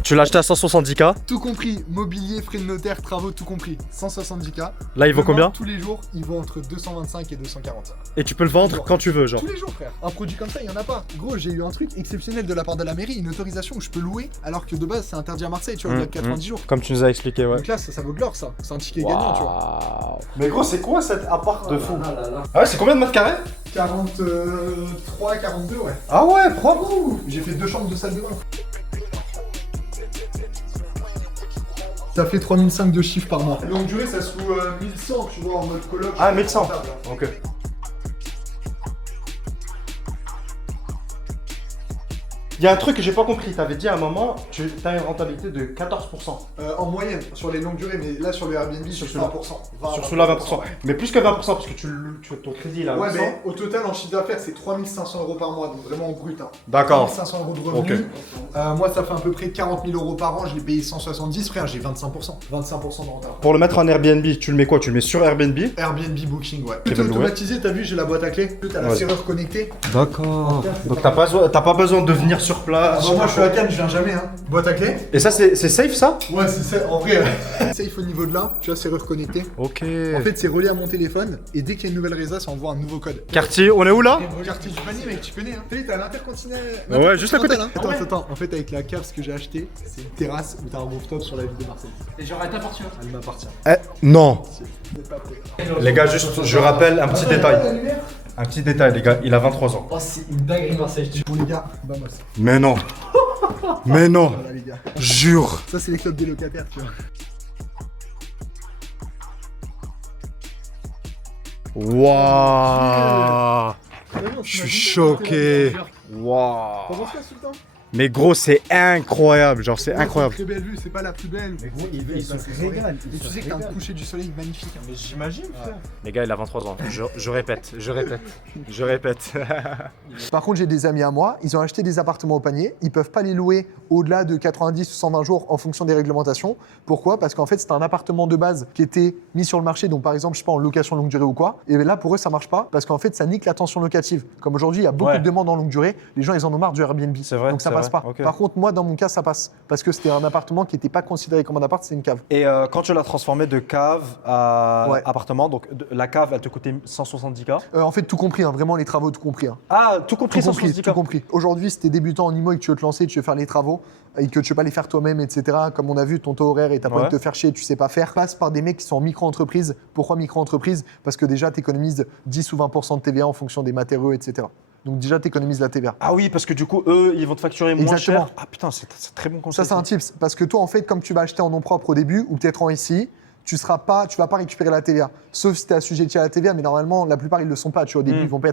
Tu l'as acheté à 170K. Tout compris, mobilier, frais de notaire, travaux, tout compris. 170K. Là, il vaut combien? Tous les jours, il vaut entre 225 et 240. Et tu peux le vendre quand tu veux, genre. Tous les jours, frère. Un produit comme ça, il y en a pas. Gros, j'ai eu un truc exceptionnel de la part de la mairie, une autorisation où je peux louer, alors que de base, c'est interdit à Marseille, tu vois, au-delà de 90 jours. Comme tu nous as expliqué, ouais. Donc là, ça vaut de l'or, ça. C'est un ticket gagnant, tu vois. Mais gros, c'est quoi cet appart de fou? Ah ouais, c'est combien de mètres carrés? 43, 42, ouais. Ah ouais, propre. J'ai fait 2 chambres, 2 salles de bain. Ça fait 3005 de chiffre par mois. Longue durée, ça se loue 1100, tu vois, en mode coloc. Ah, 1100. Ok. Il y a un truc que j'ai pas compris. T'avais dit à un moment, tu as une rentabilité de 14%. En moyenne, sur les longues durées, mais là, sur le Airbnb, Sur sur celui-là. 20%. Sur cela, 20%. Mais plus que 20% parce que ton crédit il a Ouais, 100. mais au total, en chiffre d'affaires, c'est 3500 € par mois, donc vraiment en brut. Hein. D'accord. 3500 € de revenus. Moi, ça fait à peu près 40 000 € par an, je l'ai payé 170, frère, j'ai 25%. 25% de rentabilité. Pour le mettre en Airbnb, tu le mets quoi? Tu le mets sur Airbnb? Airbnb Booking, ouais. Qui Tout veut le louer. automatisé, t'as vu, j'ai la boîte à clés, t'as la Ouais. serrure connectée. D'accord. Donc t'as pas besoin de venir sur place. Moi, je suis à Cannes, je viens jamais, hein. Boîte à clés. Et ça, c'est safe ça? Ouais, c'est ça, en vrai. Safe au niveau de là, tu vois, serrure connectée. Ok. En fait, c'est relié à mon téléphone, et dès qu'il y a une nouvelle résa, ça envoie un nouveau code. Quartier, on est où là? Quartier du Panier, mec, tu connais, hein. T'as l'intercontinental. Ouais, juste à côté. Hein. Attends. En fait, avec la cave, ce que j'ai acheté, c'est une terrasse où t'as un rooftop sur la ville de Marseille. Et genre, elle t'appartient. Elle m'appartient. Non. C'est pas prêt. Les gars, juste, je rappelle un petit détail. Un petit détail, les gars, il a 23 ans. Oh, c'est une dinguerie, Marseille. Bon, les gars, vamos. Mais non. Mais non. Voilà, les gars. Jure. Ça, c'est les clubs des locataires, tu vois. Waouh. Je suis choqué. Waouh. Comment ça, Sultan? Mais gros, c'est incroyable. Genre, c'est incroyable. Très belle vue, c'est pas la plus belle. Mais gros, il se régale. Et tu sais que t'as un coucher du soleil magnifique. Hein. Mais j'imagine, frère. Les gars, il a 23 ans. Je répète. Par contre, j'ai des amis à moi, ils ont acheté des appartements au panier, ils peuvent pas les louer au-delà de 90 ou 120 jours en fonction des réglementations. Pourquoi? Parce qu'en fait, c'est un appartement de base qui était mis sur le marché, donc par exemple, je sais pas, en location longue durée ou quoi. Et là, pour eux, ça marche pas parce qu'en fait, ça nique la tension locative. Comme aujourd'hui, il y a beaucoup de demandes en longue durée, les gens, ils en ont marre du Airbnb. C'est vrai. Donc ça passe pas. Okay. Par contre, moi, dans mon cas, ça passe parce que c'était un appartement qui n'était pas considéré comme un appart, c'est une cave. Et quand tu l'as transformé de cave à Ouais. appartement, donc la cave, elle te coûtait 170K. En fait, tout compris, hein, vraiment les travaux, tout compris. Hein. Ah, tout compris, Tout compris, 170K. tout compris. Aujourd'hui, si t'es débutant en IMO et que tu veux te lancer, tu veux faire les travaux et que tu veux pas les faire toi-même, etc. Comme on a vu, ton taux horaire et t'as pas envie de te faire chier, tu sais pas faire. Passe par des mecs qui sont en micro-entreprise. Pourquoi micro-entreprise? Parce que déjà, tu économises 10 ou 20% de TVA en fonction des matériaux, etc. Donc déjà, tu économises la TVA. Ah oui, parce que du coup, eux, ils vont te facturer moins Exactement. cher. Ah putain, c'est très bon conseil. Ça, c'est un tips. Parce que toi, en fait, comme tu vas acheter en nom propre au début ou peut-être en SCI, tu vas pas récupérer la TVA. Sauf si tu es assujetti à la TVA, mais normalement, la plupart, ils le sont pas. Tu vois, au début, ils vont pas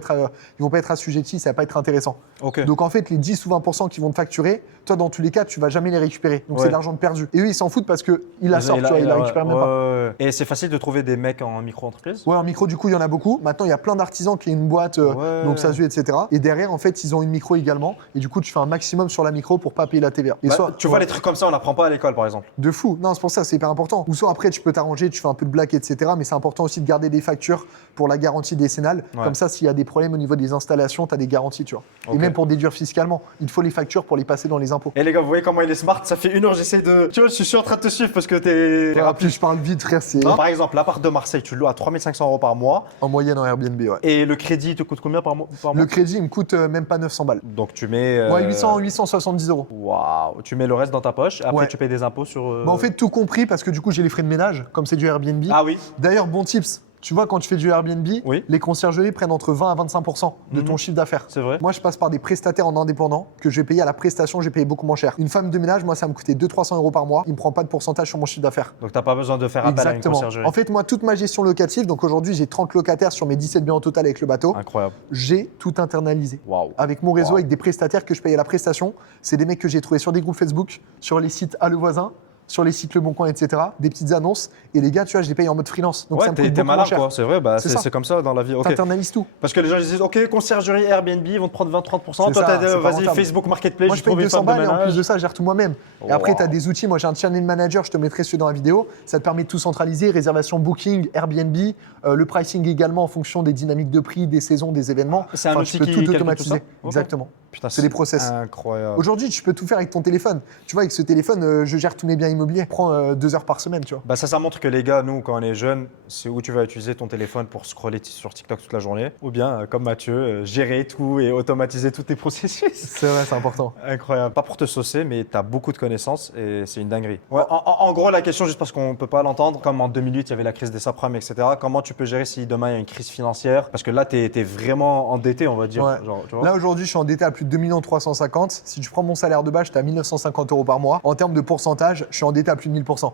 être assujettis, ça va pas être intéressant. Ok. Donc en fait, les 10 ou 20% qui vont te facturer, toi, dans tous les cas, tu vas jamais les récupérer. Donc c'est de l'argent de perdu. Et eux, ils s'en foutent parce qu'ils la sortent, tu vois, ils la récupèrent même pas. Et c'est facile de trouver des mecs en micro-entreprise. Ouais, en micro, du coup, il y en a beaucoup. Maintenant, il y a plein d'artisans qui ont une boîte, donc SASU, etc. Et derrière, en fait, ils ont une micro également. Et du coup, tu fais un maximum sur la micro pour pas payer la TVA. Et Tu vois, les trucs comme ça, on n'apprend pas à l'école, par exemple. de fou. Non, c'est pour ça, c'est hyper important. Ou soit après, tu peux t'arranger, tu fais un peu de blague, etc. Mais c'est important aussi de garder des factures pour la garantie décennale. Ouais. Comme ça, s'il y a des problèmes au niveau des installations, tu as des garanties, tu vois. Ok. Et même pour déduire fiscalement, il te faut les factures pour les passer dans les impôts. Et les gars, vous voyez comment il est smart? Ça fait 1 heure, j'essaie de. Tu vois, je suis en train de te suivre parce que t'es. Plus je parle vite, frère, c'est Non, par exemple, l'appart de Marseille, tu le loues à 3500 € par mois. en moyenne en Airbnb, ouais. Et le crédit, il te coûte combien par mois? Le crédit, il me coûte même pas 900 balles. Donc tu mets. Ouais, 870 euros. Waouh, tu mets le reste dans ta poche. Après, Ouais. tu payes des impôts sur. Bah, en fait, tout compris, parce que du coup, j'ai les frais de ménage, comme c'est du Airbnb. Ah oui. D'ailleurs, bon tips, tu vois, quand tu fais du Airbnb, Oui. les conciergeries prennent entre 20 à 25% de ton chiffre d'affaires. C'est vrai. Moi, je passe par des prestataires en indépendant que je vais payer à la prestation, je vais payer beaucoup moins cher. Une femme de ménage, moi, ça me coûtait 200-300 € par mois. Il me prend pas de pourcentage sur mon chiffre d'affaires. Donc t'as pas besoin de faire appel à une Exactement. conciergerie. En fait, moi, toute ma gestion locative, donc aujourd'hui, j'ai 30 locataires sur mes 17 biens au total avec le bateau, Incroyable. j'ai tout internalisé. Waouh. Avec mon réseau, Wow. avec des prestataires que je paye à la prestation. C'est des mecs que j'ai trouvés sur des groupes Facebook, sur les sites À Le Voisin, sur les sites Le Bon Coin, etc. Des petites annonces. Et les gars, tu vois, je les paye en mode freelance. Donc Ouais, ça me coûte t'es beaucoup malin moins cher. quoi, c'est vrai, bah, C'est ça. c'est comme ça dans la vie. Ok. T'internalises tout. Parce que les gens ils disent, ok, conciergerie Airbnb, ils vont te prendre 20-30%. C'est Toi, ça, t'as c'est pas vas-y, rentable. Facebook Marketplace, Moi, je je paye trouve une 200 femme de balles et en plus ménage. de ça, je gère tout moi-même. Et après, Wow. tu as des outils. Moi, j'ai un channel manager, je te mettrai celui dans la vidéo. Ça te permet de tout centraliser, réservation, booking, Airbnb, le pricing également en fonction des dynamiques de prix, des saisons, des événements. C'est un Enfin, outil tu peux qui tout calcule automatiser. tout ça Ok. Exactement. Putain, C'est des process. Incroyable. Aujourd'hui, tu peux tout faire avec ton téléphone. Tu vois, avec ce téléphone, je gère tous mes biens immobiliers. Je prends 2 heures par semaine, tu vois. Bah ça montre que les gars, nous, quand on est jeunes, c'est où tu vas utiliser ton téléphone pour scroller sur TikTok toute la journée, ou bien, comme Mathieu, gérer tout et automatiser tous tes processus. C'est vrai, c'est important. Incroyable. Pas pour te saucer, mais tu as beaucoup de connaissances et c'est une dinguerie. Ouais, en gros, la question, juste parce qu'on ne peut pas l'entendre, comme en 2008, il y avait la crise des subprimes, etc. Comment tu peux gérer si demain il y a une crise financière? Parce que là, tu es vraiment endetté, on va dire. Ouais. Genre, tu vois Là, aujourd'hui, je suis endetté à plus de 2 350 000. Si tu prends mon salaire de base, j'étais à 1 950 € par mois. En termes de pourcentage, je suis endetté à plus de 1000%.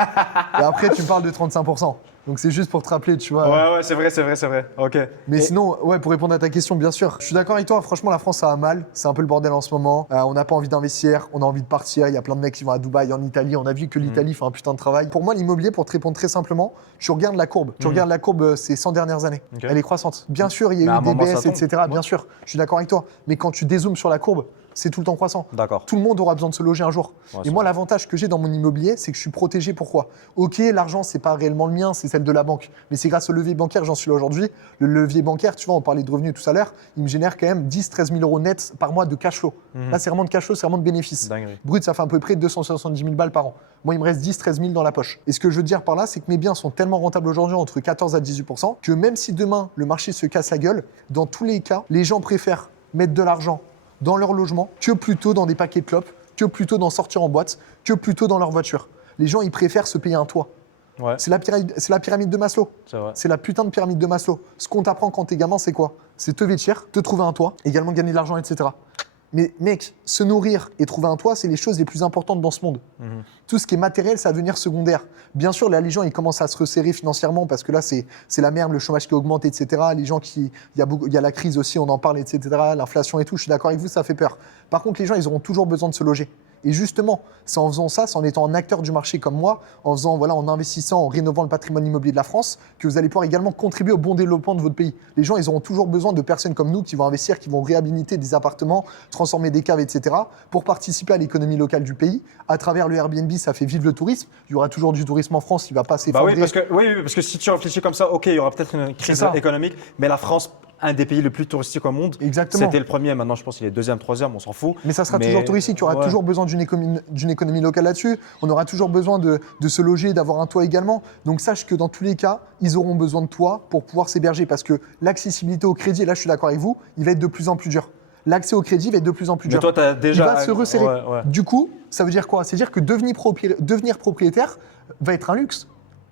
Et après, tu me parles de 35%. Donc, c'est juste pour te rappeler, tu vois. Ouais, c'est vrai. Ok. Mais Et- sinon, ouais, pour répondre à ta question, bien sûr, je suis d'accord avec toi. Franchement, la France, ça va mal. C'est un peu le bordel en ce moment. On n'a pas envie d'investir, on a envie de partir. Il y a plein de mecs qui vont à Dubaï, en Italie. On a vu que l'Italie fait un putain de travail. Pour moi, l'immobilier, pour te répondre très simplement, tu regardes la courbe. Tu regardes la courbe ces 100 dernières années. Ok. Elle est croissante. Bien sûr, il y Mais à a un eu des moment, ça baisses, tombe. etc. Bien sûr, je suis d'accord avec toi. Mais quand tu dézoomes sur la courbe, c'est tout le temps croissant. D'accord. Tout le monde aura besoin de se loger un jour. Ouais, Et c'est moi, vrai. l'avantage que j'ai dans mon immobilier, c'est que je suis protégé. Pourquoi? Ok, l'argent, c'est pas réellement le mien, c'est celle de la banque. Mais c'est grâce au levier bancaire, j'en suis là aujourd'hui. Le levier bancaire, tu vois, on parlait de revenus tout à l'heure, il me génère quand même 10-13 000 € net par mois de cash flow. Là, c'est vraiment de cash flow, c'est vraiment de bénéfice. Dinguerie. Brut, ça fait à peu près 270 000 balles par an. Moi, il me reste 10-13 000 dans la poche. Et ce que je veux dire par là, c'est que mes biens sont tellement rentables aujourd'hui, entre 14 à 18%, que même si demain, le marché se casse la gueule, dans tous les cas, les gens préfèrent mettre de l'argent dans leur logement que plutôt dans des paquets de clopes, que plutôt d'en sortir en boîte, que plutôt dans leur voiture. Les gens, ils préfèrent se payer un toit. Ouais, C'est la pyramide de Maslow. c'est vrai. C'est la putain de pyramide de Maslow. Ce qu'on t'apprend quand t'es gamin, c'est quoi? C'est te vêtir, te trouver un toit, également gagner de l'argent, etc. Mais mec, se nourrir et trouver un toit, c'est les choses les plus importantes dans ce monde. Tout ce qui est matériel, ça va devenir secondaire. Bien sûr, là, les gens, ils commencent à se resserrer financièrement parce que là, c'est la merde, le chômage qui augmente, etc. Les gens il y a la crise aussi, on en parle, etc. L'inflation et tout, je suis d'accord avec vous, ça fait peur. Par contre, les gens, ils auront toujours besoin de se loger. Et justement, c'est en faisant ça, c'est en étant un acteur du marché comme moi, en investissant, en rénovant le patrimoine immobilier de la France, que vous allez pouvoir également contribuer au bon développement de votre pays. Les gens, ils auront toujours besoin de personnes comme nous qui vont investir, qui vont réhabiliter des appartements, transformer des caves, etc., pour participer à l'économie locale du pays. À travers le Airbnb, ça fait vivre le tourisme. Il y aura toujours du tourisme en France, il ne va pas s'effondrer. Oui, parce que si tu réfléchis comme ça, ok, il y aura peut-être une crise économique, mais la France, un des pays les plus touristiques au monde. Exactement. C'était le premier, maintenant je pense qu'il est deuxième, troisième, on s'en fout. Mais ça sera toujours touristique, tu auras toujours besoin d'une économie locale là-dessus. On aura toujours besoin de se loger, d'avoir un toit également. Donc sache que dans tous les cas, ils auront besoin de toi pour pouvoir s'héberger parce que l'accessibilité au crédit, et là je suis d'accord avec vous, il va être de plus en plus dur. L'accès au crédit va être de plus en plus dur. Mais toi, tu as déjà. Il va se resserrer. Ouais. Du coup, ça veut dire quoi? C'est-à-dire que devenir propriétaire va être un luxe.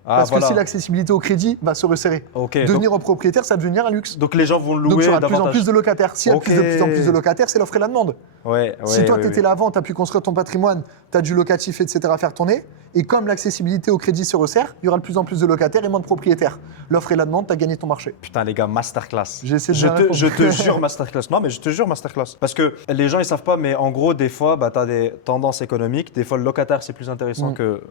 Parce que si l'accessibilité au crédit va se resserrer. Devenir propriétaire, ça va devenir un luxe. Donc les gens vont louer. Donc il y aura de plus en davantage. plus de locataires. S'il y a de plus en plus de locataires, c'est l'offre et la demande. Si toi, tu étais là avant, tu as pu construire ton patrimoine, tu as du locatif, etc. à faire tourner. Et comme l'accessibilité au crédit se resserre, il y aura de plus en plus de locataires et moins de propriétaires. L'offre et la demande, tu as gagné ton marché. Putain, les gars, masterclass. J'essaie de je te jure, masterclass. Non, mais je te jure, masterclass. Parce que les gens, ils savent pas, mais en gros, des fois, tu as des tendances économiques. Des fois, le locataire, c'est plus intéressant que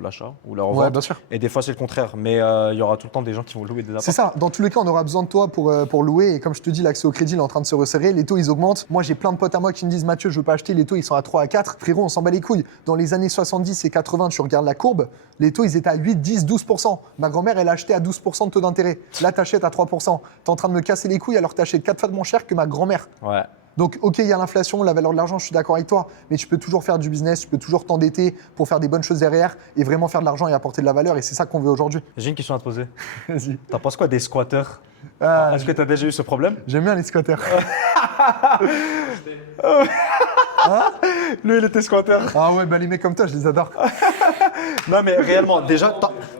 l'achat ou la revente. Ouais, bien sûr. Et des fois, c'est le contraire. Mais il y aura tout le temps des gens qui vont louer des appartements. C'est ça. Dans tous les cas, on aura besoin de toi pour louer. Et comme je te dis, l'accès au crédit, il est en train de se resserrer. Les taux, ils augmentent. Moi, j'ai plein de potes à moi qui me disent Mathieu, je veux pas acheter. Les taux, ils sont à 3 à 4. Frérot, on s'en bat les couilles. Dans les années 70 et 80, tu regardes la courbe, les taux, ils étaient à 8, 10, 12%. Ma grand-mère, elle a acheté à 12% de taux d'intérêt. Là, t'achètes à 3%. T'es en train de me casser les couilles alors que t'achètes 4 fois moins cher que ma grand-mère. Ouais. Donc, ok, il y a l'inflation, la valeur de l'argent, je suis d'accord avec toi, mais tu peux toujours faire du business, tu peux toujours t'endetter pour faire des bonnes choses derrière et vraiment faire de l'argent et apporter de la valeur. Et c'est ça qu'on veut aujourd'hui. J'ai une question à te poser. Vas-y. T'en penses quoi des squatteurs? Est-ce que tu as déjà eu ce problème? J'aime bien les squatteurs. Lui, il était squatteur. Ah ouais, bah les mecs comme toi, je les adore. Non, mais réellement, déjà,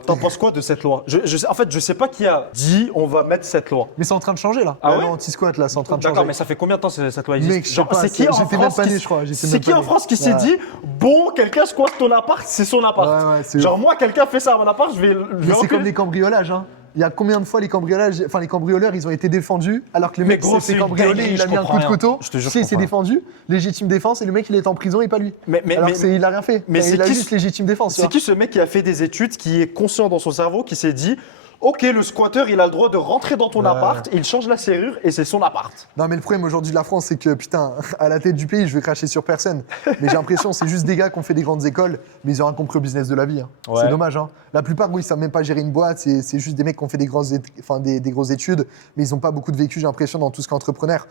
t'en penses quoi de cette loi? En fait, je sais pas qui a dit on va mettre cette loi. Mais c'est en train de changer là. Ah La ouais loi anti-squat là, c'est en train de changer. D'accord, mais ça fait combien de temps cette loi existe? Mec, je sais pas, c'est qui en j'étais France même pas né, qui- je crois, j'étais C'est même qui pas en né. France qui s'est Ouais. dit bon, quelqu'un squatte ton appart, c'est son appart. Ouais, c'est Genre ouf. moi, quelqu'un fait ça à mon appart, je vais Mais c'est enculer. comme des cambriolages, hein. Il y a combien de fois les cambriolages, les cambrioleurs, ils ont été défendus alors que le Mais mec gros, s'est fait c'est une cambrioler, dinguerie, il a je mis un comprends coup de rien. couteau. Je te jure, Si, il je s'est comprends défendu, légitime défense, et le mec il est en prison et pas lui. Mais alors il a rien fait. mais c'est il a qui juste légitime défense. tu C'est vois. qui ce mec qui a fait des études, qui est conscient dans son cerveau, qui s'est dit ok, le squatteur, il a le droit de rentrer dans ton appart, il change la serrure et c'est son appart. Non mais le problème aujourd'hui de la France c'est que putain, à la tête du pays, je vais cracher sur personne. Mais j'ai l'impression c'est juste des gars qui ont fait des grandes écoles, mais ils ont rien compris au business de la vie. hein. Ouais. C'est dommage. Hein. La plupart, oui, ils savent même pas gérer une boîte. C'est juste des mecs qui ont fait des grosses études, mais ils ont pas beaucoup de vécu. J'ai l'impression dans tout ce qu'est entrepreneur.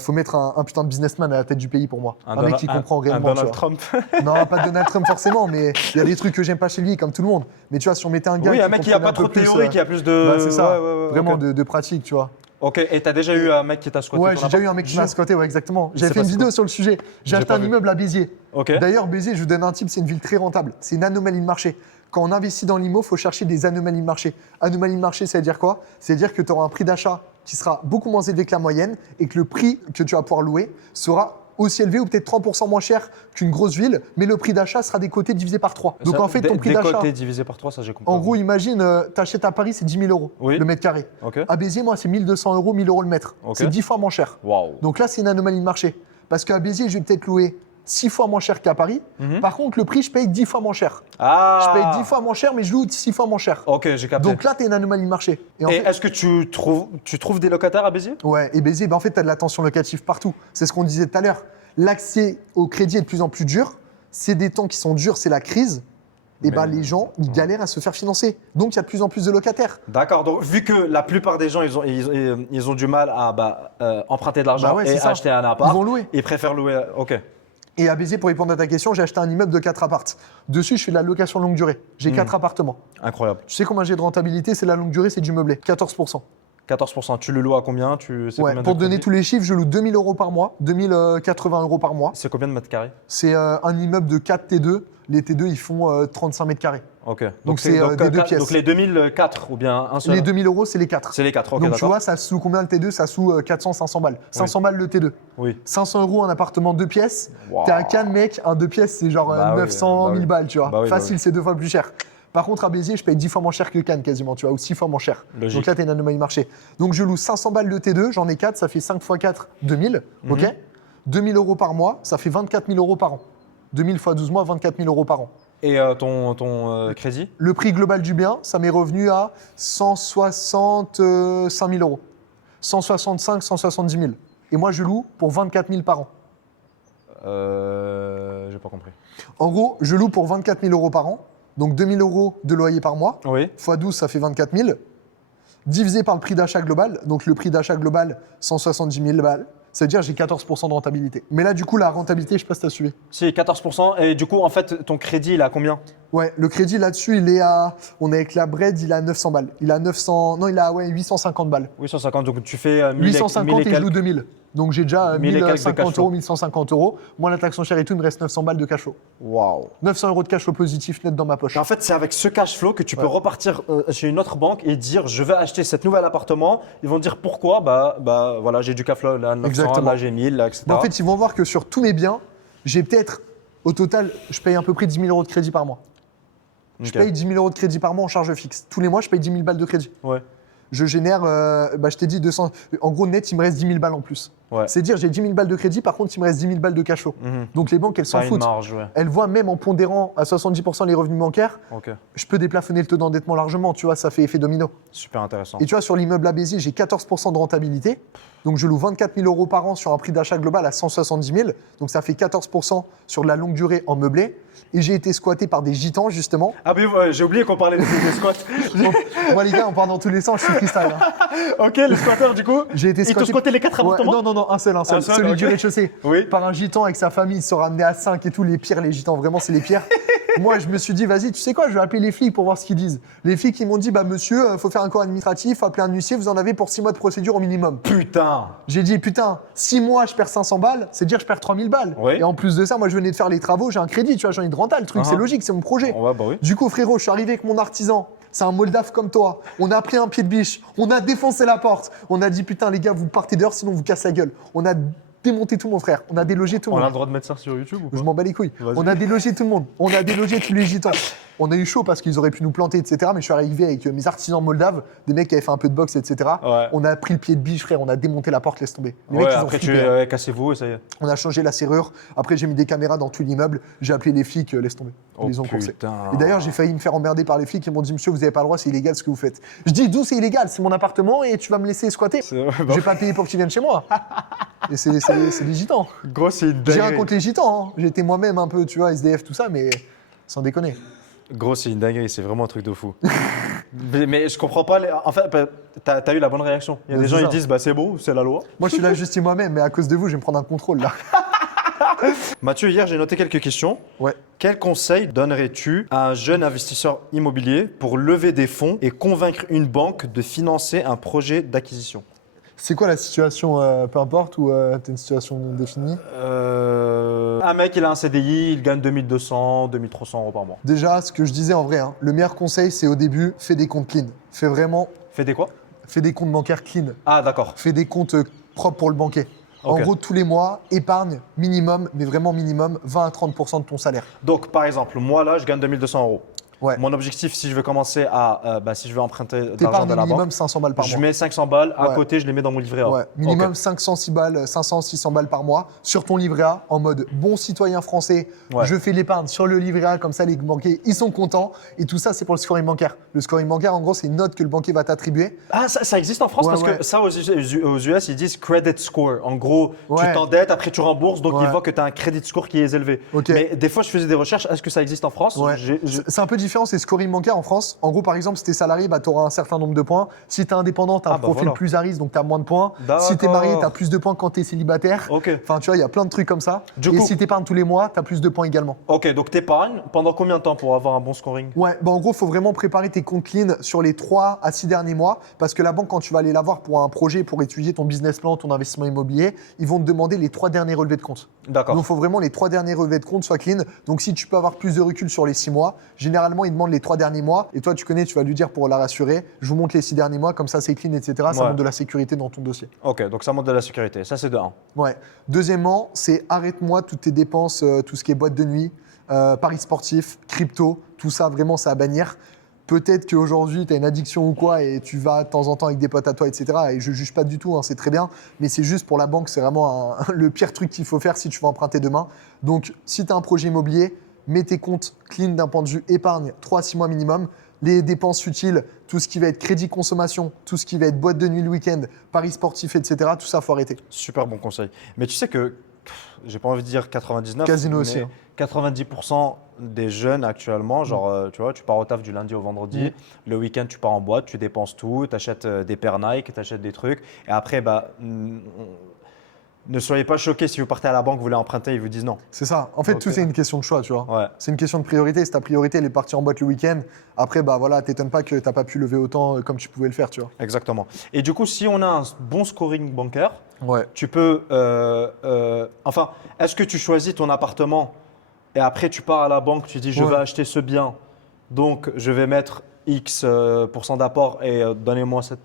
Faut mettre un putain de businessman à la tête du pays pour moi. Un mec qui comprend réellement. Un tu Donald vois. Trump. Non, pas Donald Trump forcément, mais il y a des trucs que j'aime pas chez lui, comme tout le monde. Mais tu vois, si on mettait un gars Oui, un mec qui a comprenait pas un peu trop de plus, théorie, qui a plus de. bah, c'est ça. Ouais, Vraiment ok. de pratique, tu vois. Ok, et t'as déjà eu un mec qui t'a squatté Ouais, ton j'ai déjà eu appart? un mec qui m'a squatté, ouais, exactement. Il J'avais s'est fait une passé vidéo quoi? sur le sujet. J'ai J'ai acheté pas un vu. immeuble à Béziers. Ok. D'ailleurs, Béziers, je vous donne un tip, c'est une ville très rentable. C'est une anomalie de marché. Quand on investit dans l'IMO, il faut chercher des anomalies de marché. Anomalie de marché, ça veut dire quoi? C'est-à-dire que tu auras un prix d'achat qui sera beaucoup moins élevé que la moyenne et que le prix que tu vas pouvoir louer sera aussi élevé ou peut-être 30% moins cher qu'une grosse ville, mais le prix d'achat sera décoté divisé par 3. Donc en fait, ton prix d'achat. Décoté divisé par 3, ça j'ai compris. En gros, imagine, tu achètes à Paris, c'est 10 000 euros Oui. le mètre carré. Ok. À Béziers, moi, c'est 1 200 euros, 1 000 euros le mètre. Ok. C'est 10 fois moins cher. Waouh. Donc là, c'est une anomalie de marché. Parce qu'à Béziers, je vais peut-être louer 6 fois moins cher qu'à Paris. Par contre, le prix, je paye 10 fois moins cher. Ah. Je paye 10 fois moins cher, mais je loue 6 fois moins cher. Ok, j'ai capté. Donc là, tu as une anomalie de marché. Et en Et fait, est-ce que tu trouves des locataires à Béziers? ouais, et Béziers, en fait, tu as de la tension locative partout. C'est ce qu'on disait tout à l'heure. L'accès au crédit est de plus en plus dur. C'est des temps qui sont durs, c'est la crise. Et Mais- les gens, ils galèrent à se faire financer. Donc, il y a de plus en plus de locataires. D'accord, donc vu que la plupart des gens, ils ont du mal à emprunter de l'argent Bah ouais, et c'est ça. acheter un appart, Ils vont louer. ils préfèrent louer. Ok. Et à Béziers, pour répondre à ta question, j'ai acheté un immeuble de 4 appartes. Dessus, je fais de la location longue durée. J'ai 4 appartements. Incroyable. Tu sais combien j'ai de rentabilité? C'est la longue durée, c'est du meublé. 14%. 14%. Tu le loues à combien? Ouais, pour donner tous les chiffres, je loue 2000 euros par mois, 2080 euros par mois. C'est combien de mètres carrés? C'est un immeuble de 4 T2. Les T2, ils font 35 mètres carrés. Ok. Donc c'est des deux pièces. Donc les 2004 ou bien un seul? Les 2000 euros, c'est les 4. C'est les 4, ok, Donc tu d'accord. vois, ça sous combien le T2? Ça sous 400-500 balles. 500 balles le T2. Oui. 500 euros un appartement 2 pièces. Wow. T'es à Cannes, mec, un 2 pièces, c'est genre Bah oui, 900 bah 1000 oui. balles, tu vois. Bah oui, bah Facile, oui. c'est 2 fois plus cher. Par contre, à Béziers, je paye 10 fois moins cher que Cannes quasiment, tu vois, ou 6 fois moins cher. Logique. Donc là, t'es une anomalie marché. Donc je loue 500 balles de T2, j'en ai 4, ça fait 5 x 4, 2000, ok. 2000 euros par mois, ça fait 24 000 euros par an. 2000 x 12 mois, 24 000 euros par an. Et ton crédit? Le prix global du bien, ça m'est revenu à 165 000 euros. 165, 170 000. Et moi, je loue pour 24 000 par an. J'ai pas compris. En gros, je loue pour 24 000 euros par an. Donc 2 000 euros de loyer par mois. Oui. X 12, ça fait 24 000. Divisé par le prix d'achat global. Donc le prix d'achat global, 170 000 balles. Ça veut dire que j'ai 14% de rentabilité. Mais là, du coup, la rentabilité, je sais pas si tu as suivi. Si, 14%. Et du coup, en fait, ton crédit, il est à combien? Ouais, le crédit là-dessus, il est à. On est avec la Bred, il est à 900 balles. Il a 900. Non, il a 850 balles. 850, donc tu fais 1000 850 et je loue quelques. 2000. Donc j'ai déjà 1000 et quelques de cash 1050 flow. euros, 1150 euros. Moi, la taxe foncière et tout, il me reste 900 balles de cash flow. Waouh. 900 euros de cash flow positif net dans ma poche. En fait, c'est avec ce cash flow que tu peux repartir chez une autre banque et dire je vais acheter cet nouvel appartement. Ils vont dire pourquoi? Bah voilà, j'ai du cash flow là 900, Exactement. là j'ai 1000, là, etc. Mais en fait, ils vont voir que sur tous mes biens, j'ai peut-être, au total, je paye à peu près 10 000 euros de crédit par mois. Je Ok. paye 10 000 euros de crédit par mois en charge fixe. Tous les mois, je paye 10 000 balles de crédit. Ouais. Je génère, je t'ai dit 200. En gros, net, il me reste 10 000 balles en plus. Ouais. C'est dire, j'ai 10 000 balles de crédit, par contre, il me reste 10 000 balles de cash flow. Mhm. Donc les banques, elles s'en Ça a une foutent. marge, ouais. Elles voient même en pondérant à 70% les revenus bancaires, Ok. je peux déplafonner le taux d'endettement largement, tu vois, ça fait effet domino. Super intéressant. Et tu vois, sur l'immeuble à Béziers, j'ai 14% de rentabilité. Donc je loue 24 000 euros par an sur un prix d'achat global à 170 000. Donc ça fait 14% sur de la longue durée en meublé. Et j'ai été squatté par des gitans, justement. Ah oui, ouais, j'ai oublié qu'on parlait des squats. Moi, les gars, on part dans tous les sens, je suis freestyle. Hein. Ok, les squatteurs, du coup, J'ai été ils t'ont squatté les 4 Ouais, appartements? non, un seul. Un seul, Celui ok. du rez-de-chaussée. Oui. Par un gitan avec sa famille, ils se sont ramenés à 5 et tout, les pires, les gitans, vraiment, c'est les pires. Moi, je me suis dit, vas-y, tu sais quoi, je vais appeler les flics pour voir ce qu'ils disent. Les flics, ils m'ont dit, bah monsieur, faut faire un corps administratif, faut appeler un huissier, vous en avez pour 6 mois de procédure au minimum. Putain. J'ai dit, putain, 6 mois, je perds 500 balles, c'est dire je perds 3000 balles. Oui. Et en plus de ça, moi, je venais de faire les travaux, j'ai un crédit, tu vois, j'ai envie de renta, le truc, Uh-huh. c'est logique, c'est mon projet. Ouais, bah oui. Du coup, frérot, je suis arrivé avec mon artisan. C'est un Moldave comme toi. On a pris un pied de biche. On a défoncé la porte. On a dit, putain, les gars, vous partez dehors, sinon on vous casse la gueule. On a démonté tout, mon frère. On a délogé tout le On a monde. le droit de mettre ça sur YouTube ou pas? Je m'en bats les couilles. Vas-y. On a délogé tout le monde. On a délogé tous les gitans. On a eu chaud parce qu'ils auraient pu nous planter, etc. Mais je suis arrivé avec mes artisans moldaves, des mecs qui avaient fait un peu de boxe, etc. Ouais. On a pris le pied de biche, frère. On a démonté la porte, laisse tomber. Les Ouais, mecs, ils ont après flippé, hein. cassez-vous et ça y est. On a changé la serrure. Après, j'ai mis des caméras dans tout l'immeuble. J'ai appelé les flics, laisse tomber. Ils Oh, les ont coursés. putain. Et d'ailleurs, j'ai failli me faire emmerder par les flics. Ils m'ont dit, monsieur, vous n'avez pas le droit, c'est illégal ce que vous faites. Je dis, d'où c'est illégal? C'est mon appartement et tu vas me laisser squatter. C'est- Je vais pas payer pour que tu viennes chez moi. Et c'est des gitans. Gros, c'est une J'ai rien dinguerie. contre les gitans. Hein. J'étais moi-même un peu, tu vois, SDF, tout ça, mais sans déconner. Gros, c'est une dinguerie, c'est vraiment un truc de fou. mais je comprends pas. En fait, t'as eu la bonne réaction. Il y a Mais des c'est gens, ça. ils disent, bah c'est beau, c'est la loi. Moi, je suis là juste moi-même, mais à cause de vous, je vais me prendre un contrôle là. Mathieu, hier, j'ai noté quelques questions. Ouais. Quel conseil donnerais-tu à un jeune investisseur immobilier pour lever des fonds et convaincre une banque de financer un projet d'acquisition? C'est quoi la situation, peu importe, ou t'as une situation définie? Un mec, il a un CDI, il gagne 2200, 2300 euros par mois. Déjà, ce que je disais en vrai, hein, le meilleur conseil, c'est au début, fais des comptes clean. Fais des quoi? Fais des comptes bancaires clean. Ah, d'accord. Fais des comptes propres pour le banquier. En Ok. gros, tous les mois, épargne minimum, mais vraiment minimum, 20 à 30% de ton salaire. Donc, par exemple, moi, là, je gagne 2200 euros. Ouais. Mon objectif, si je veux commencer à. Si je veux emprunter de l'argent T'épargnes de la minimum banque, 500 balles par je mois. mets 500 balles à Ouais. côté, je les mets dans mon livret A. Ouais, minimum Ok. 506 balles, 500, 600 balles par mois sur ton livret A en mode bon citoyen français. Ouais. Je fais l'épargne sur le livret A, comme ça les banquiers ils sont contents. Et tout ça, c'est pour le scoring bancaire. Le scoring bancaire, en gros, c'est une note que le banquier va t'attribuer. Ah, ça existe en France Ouais, parce ouais. que ça, aux US, ils disent credit score. En gros, Ouais. tu t'endettes, après tu rembourses, donc Ouais. ils voient que tu as un credit score qui est élevé. Ok. Mais des fois, je faisais des recherches. Est-ce que ça existe en France? Ouais. J'ai- C'est un peu différent. différence, c'est scoring bancaire en France. En gros, par exemple, si t'es salarié, bah, tu auras un certain nombre de points. Si t'es indépendant, t'as un profil voilà. plus à risque, donc t'as moins de points. Si t'es marié, t'as plus de points quand t'es célibataire. Ok. Enfin, tu vois, il y a plein de trucs comme ça. Du Et coup- si t'épargnes tous les mois, t'as plus de points également. Ok, donc t'épargnes pendant combien de temps pour avoir un bon scoring? Ouais, bah en gros, il faut vraiment préparer tes comptes clean sur les 3 à 6 derniers mois parce que la banque, quand tu vas aller la voir pour un projet, pour étudier ton business plan, ton investissement immobilier, ils vont te demander les 3 derniers relevés de compte. D'accord. Donc, il faut vraiment les 3 derniers relevés de compte soient clean. Donc, si tu peux avoir plus de recul sur les 6 mois, généralement, ils demandent les 3 derniers mois. Et toi, tu connais, tu vas lui dire pour la rassurer, je vous montre les 6 derniers mois, comme ça, c'est clean, etc. Ça Ouais. montre de la sécurité dans ton dossier. Ok, donc ça montre de la sécurité. Ça, c'est de 1. Ouais. Deuxièmement, c'est arrête-moi toutes tes dépenses, tout ce qui est boîte de nuit, paris sportifs, crypto, tout ça, vraiment, c'est à bannir. Peut-être qu'aujourd'hui, tu as une addiction ou quoi et tu vas de temps en temps avec des potes à toi, etc. Et je juge pas du tout, hein, c'est très bien. Mais c'est juste pour la banque, c'est vraiment le pire truc qu'il faut faire si tu veux emprunter demain. Donc, si tu as un projet immobilier, mets tes comptes clean d'un point de vue épargne, 3 à 6 mois minimum. Les dépenses futiles, tout ce qui va être crédit consommation, tout ce qui va être boîte de nuit le week-end, paris sportifs, etc. Tout ça, faut arrêter. Super bon conseil. Mais tu sais que, j'ai pas envie de dire 99, Casino mais aussi, hein. 90% des jeunes actuellement, genre, tu vois, tu pars au taf du lundi au vendredi, le week-end, tu pars en boîte, tu dépenses tout, tu achètes des paires Nike, tu achètes des trucs, et après, bah, ne soyez pas choqués si vous partez à la banque, vous voulez emprunter, ils vous disent non. C'est ça. En fait, Ok. tout c'est une question de choix, tu vois. Ouais. C'est une question de priorité. Si ta priorité elle est partie en boîte le week-end, après, bah voilà, t'étonnes pas que t'as pas pu lever autant comme tu pouvais le faire, tu vois. Exactement. Et du coup, si on a un bon scoring bancaire, Ouais. tu peux. Enfin, est-ce que tu choisis ton appartement et après tu pars à la banque, tu dis je Ouais. vais acheter ce bien, donc je vais mettre X % d'apport et donnez-moi cet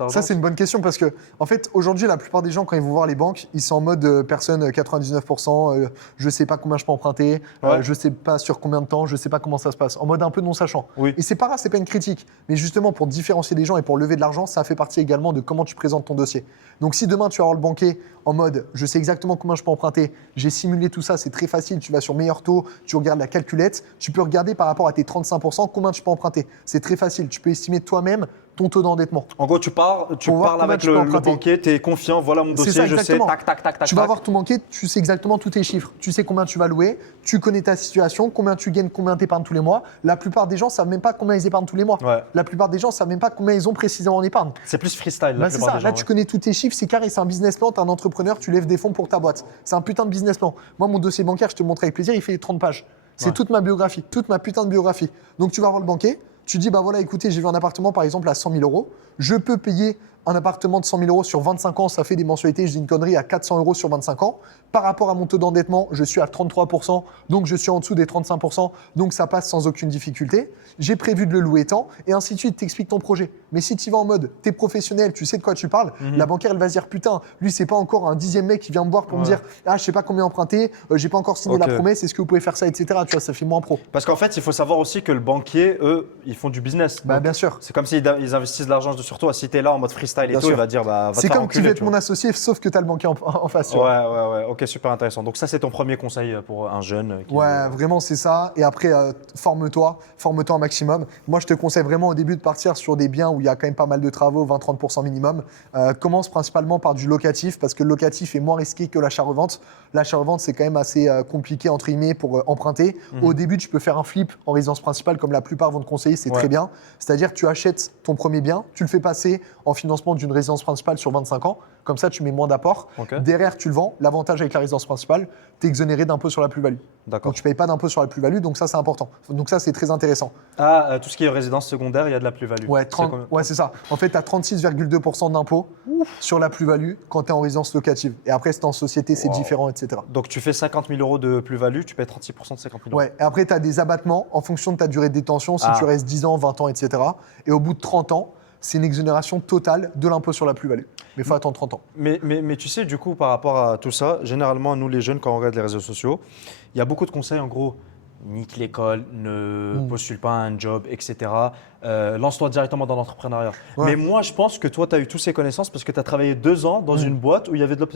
argent? Ça, c'est une bonne question parce que, en fait, aujourd'hui, la plupart des gens, quand ils vont voir les banques, ils sont en mode personne 99%, je sais pas combien je peux emprunter, Ouais. je sais pas sur combien de temps, je sais pas comment ça se passe, en mode un peu non sachant. Oui. Et c'est pas grave, c'est pas une critique, mais justement pour différencier les gens et pour lever de l'argent, ça fait partie également de comment tu présentes ton dossier. Donc si demain tu vas voir le banquier en mode je sais exactement combien je peux emprunter, j'ai simulé tout ça, c'est très facile, tu vas sur meilleur taux, tu regardes la calculette, tu peux regarder par rapport à tes 35% combien tu peux emprunter. C'est très facile, tu peux estimer toi-même ton taux d'endettement. En gros, tu Pour voir parles combien avec tu peux le emprunter. banquier, tu es confiant, voilà mon C'est dossier, ça, je sais, exactement. tac, tac, tac, tac. Tu vas tac. voir ton banquier, tu sais exactement tous tes chiffres. Tu sais combien tu vas louer, tu connais ta situation, combien tu gagnes, combien tu épargnes tous les mois. La plupart des gens ne savent même pas combien ils épargnent tous les mois. Ouais. La plupart des gens ne savent même pas combien ils ont précisément en épargne. C'est plus freestyle, la Bah, c'est plupart ça, des là gens. tu ouais. connais tous tes chiffres, c'est carré, c'est un business plan, tu es un entrepreneur, tu lèves des fonds pour ta boîte. C'est un putain de business plan. Moi, mon dossier bancaire, je te le montre avec plaisir, il fait 30 pages. C'est Ouais. toute ma biographie, toute ma putain de biographie. Donc tu vas voir le banquier, tu dis, bah voilà, écoutez, j'ai vu un appartement par exemple à 100 000 euros, je peux payer un appartement de 100 000 euros sur 25 ans, ça fait des mensualités, je dis une connerie, à 400 euros sur 25 ans. Par rapport à mon taux d'endettement, je suis à 33%, donc je suis en dessous des 35%, donc ça passe sans aucune difficulté. J'ai prévu de le louer tant, et ainsi de suite, t'expliques ton projet. Mais si tu vas en mode, t'es professionnel, tu sais de quoi tu parles, la banquière, elle va se dire, putain, lui, c'est pas encore un 10e mec qui vient me voir pour me dire, ah, je sais pas combien emprunter, j'ai pas encore signé Ok. la promesse, est-ce que vous pouvez faire ça, etc. Tu vois, ça fait moins pro. Parce qu'en fait, il faut savoir aussi que le banquier, eux, ils font du business. Bah, Donc, bien sûr. c'est comme s'ils ils investissent de l'argent sur toi. Si tu es là en mode freestyle et Bien tout, sûr. il va dire bah, va te C'est faire comme tu enculer, veux être tu mon vois. associé, sauf que t'as le banquier en face. tu Ouais, vois. ouais, ouais. Ok, super intéressant. Donc, ça, c'est ton premier conseil pour un jeune. Qui Ouais, vraiment, c'est ça. Et après, forme-toi un maximum. Moi, je te conseille vraiment au début de partir sur des biens où il y a quand même pas mal de travaux, 20-30% minimum. Commence principalement par du locatif parce que le locatif est moins risqué que l'achat-revente. L'achat-revente, c'est quand même assez compliqué, entre guillemets, pour emprunter. Au début, tu peux faire un flip en résidence principale, comme la plupart vont te conseiller, c'est Ouais. très bien. C'est-à-dire que tu achètes ton premier bien, tu le fais passer en financement d'une résidence principale sur 25 ans. Comme ça, tu mets moins d'apport. Ok. Derrière, tu le vends. L'avantage avec la résidence principale, tu es exonéré d'impôt sur la plus-value. D'accord. Donc, tu ne payes pas d'impôt sur la plus-value, donc ça, c'est important. Donc, ça, c'est très intéressant. Ah, tout ce qui est résidence secondaire, il y a de la plus-value. Ouais, C'est 30 combien ouais, c'est ça. En fait, tu as 36,2% d'impôt sur la plus-value quand tu es en résidence locative. Et après, si tu es en société, c'est Wow. différent, etc. Donc, tu fais 50 000 euros de plus-value, tu payes 36% de 50 000 euros. Ouais. Et après, tu as des abattements en fonction de ta durée de détention, si Ah. tu restes 10 ans, 20 ans, etc. Et au bout de 30 ans, c'est une exonération totale de l'impôt sur la plus-value. Mais il faut attendre 30 ans. Mais tu sais, du coup, par rapport à tout ça, généralement, nous les jeunes, quand on regarde les réseaux sociaux, il y a beaucoup de conseils, en gros, nique l'école, ne postule pas à un job, etc. Lance-toi directement dans l'entrepreneuriat. Ouais. Mais moi, je pense que toi, tu as eu toutes ces connaissances parce que tu as travaillé 2 ans dans une boîte où il y avait de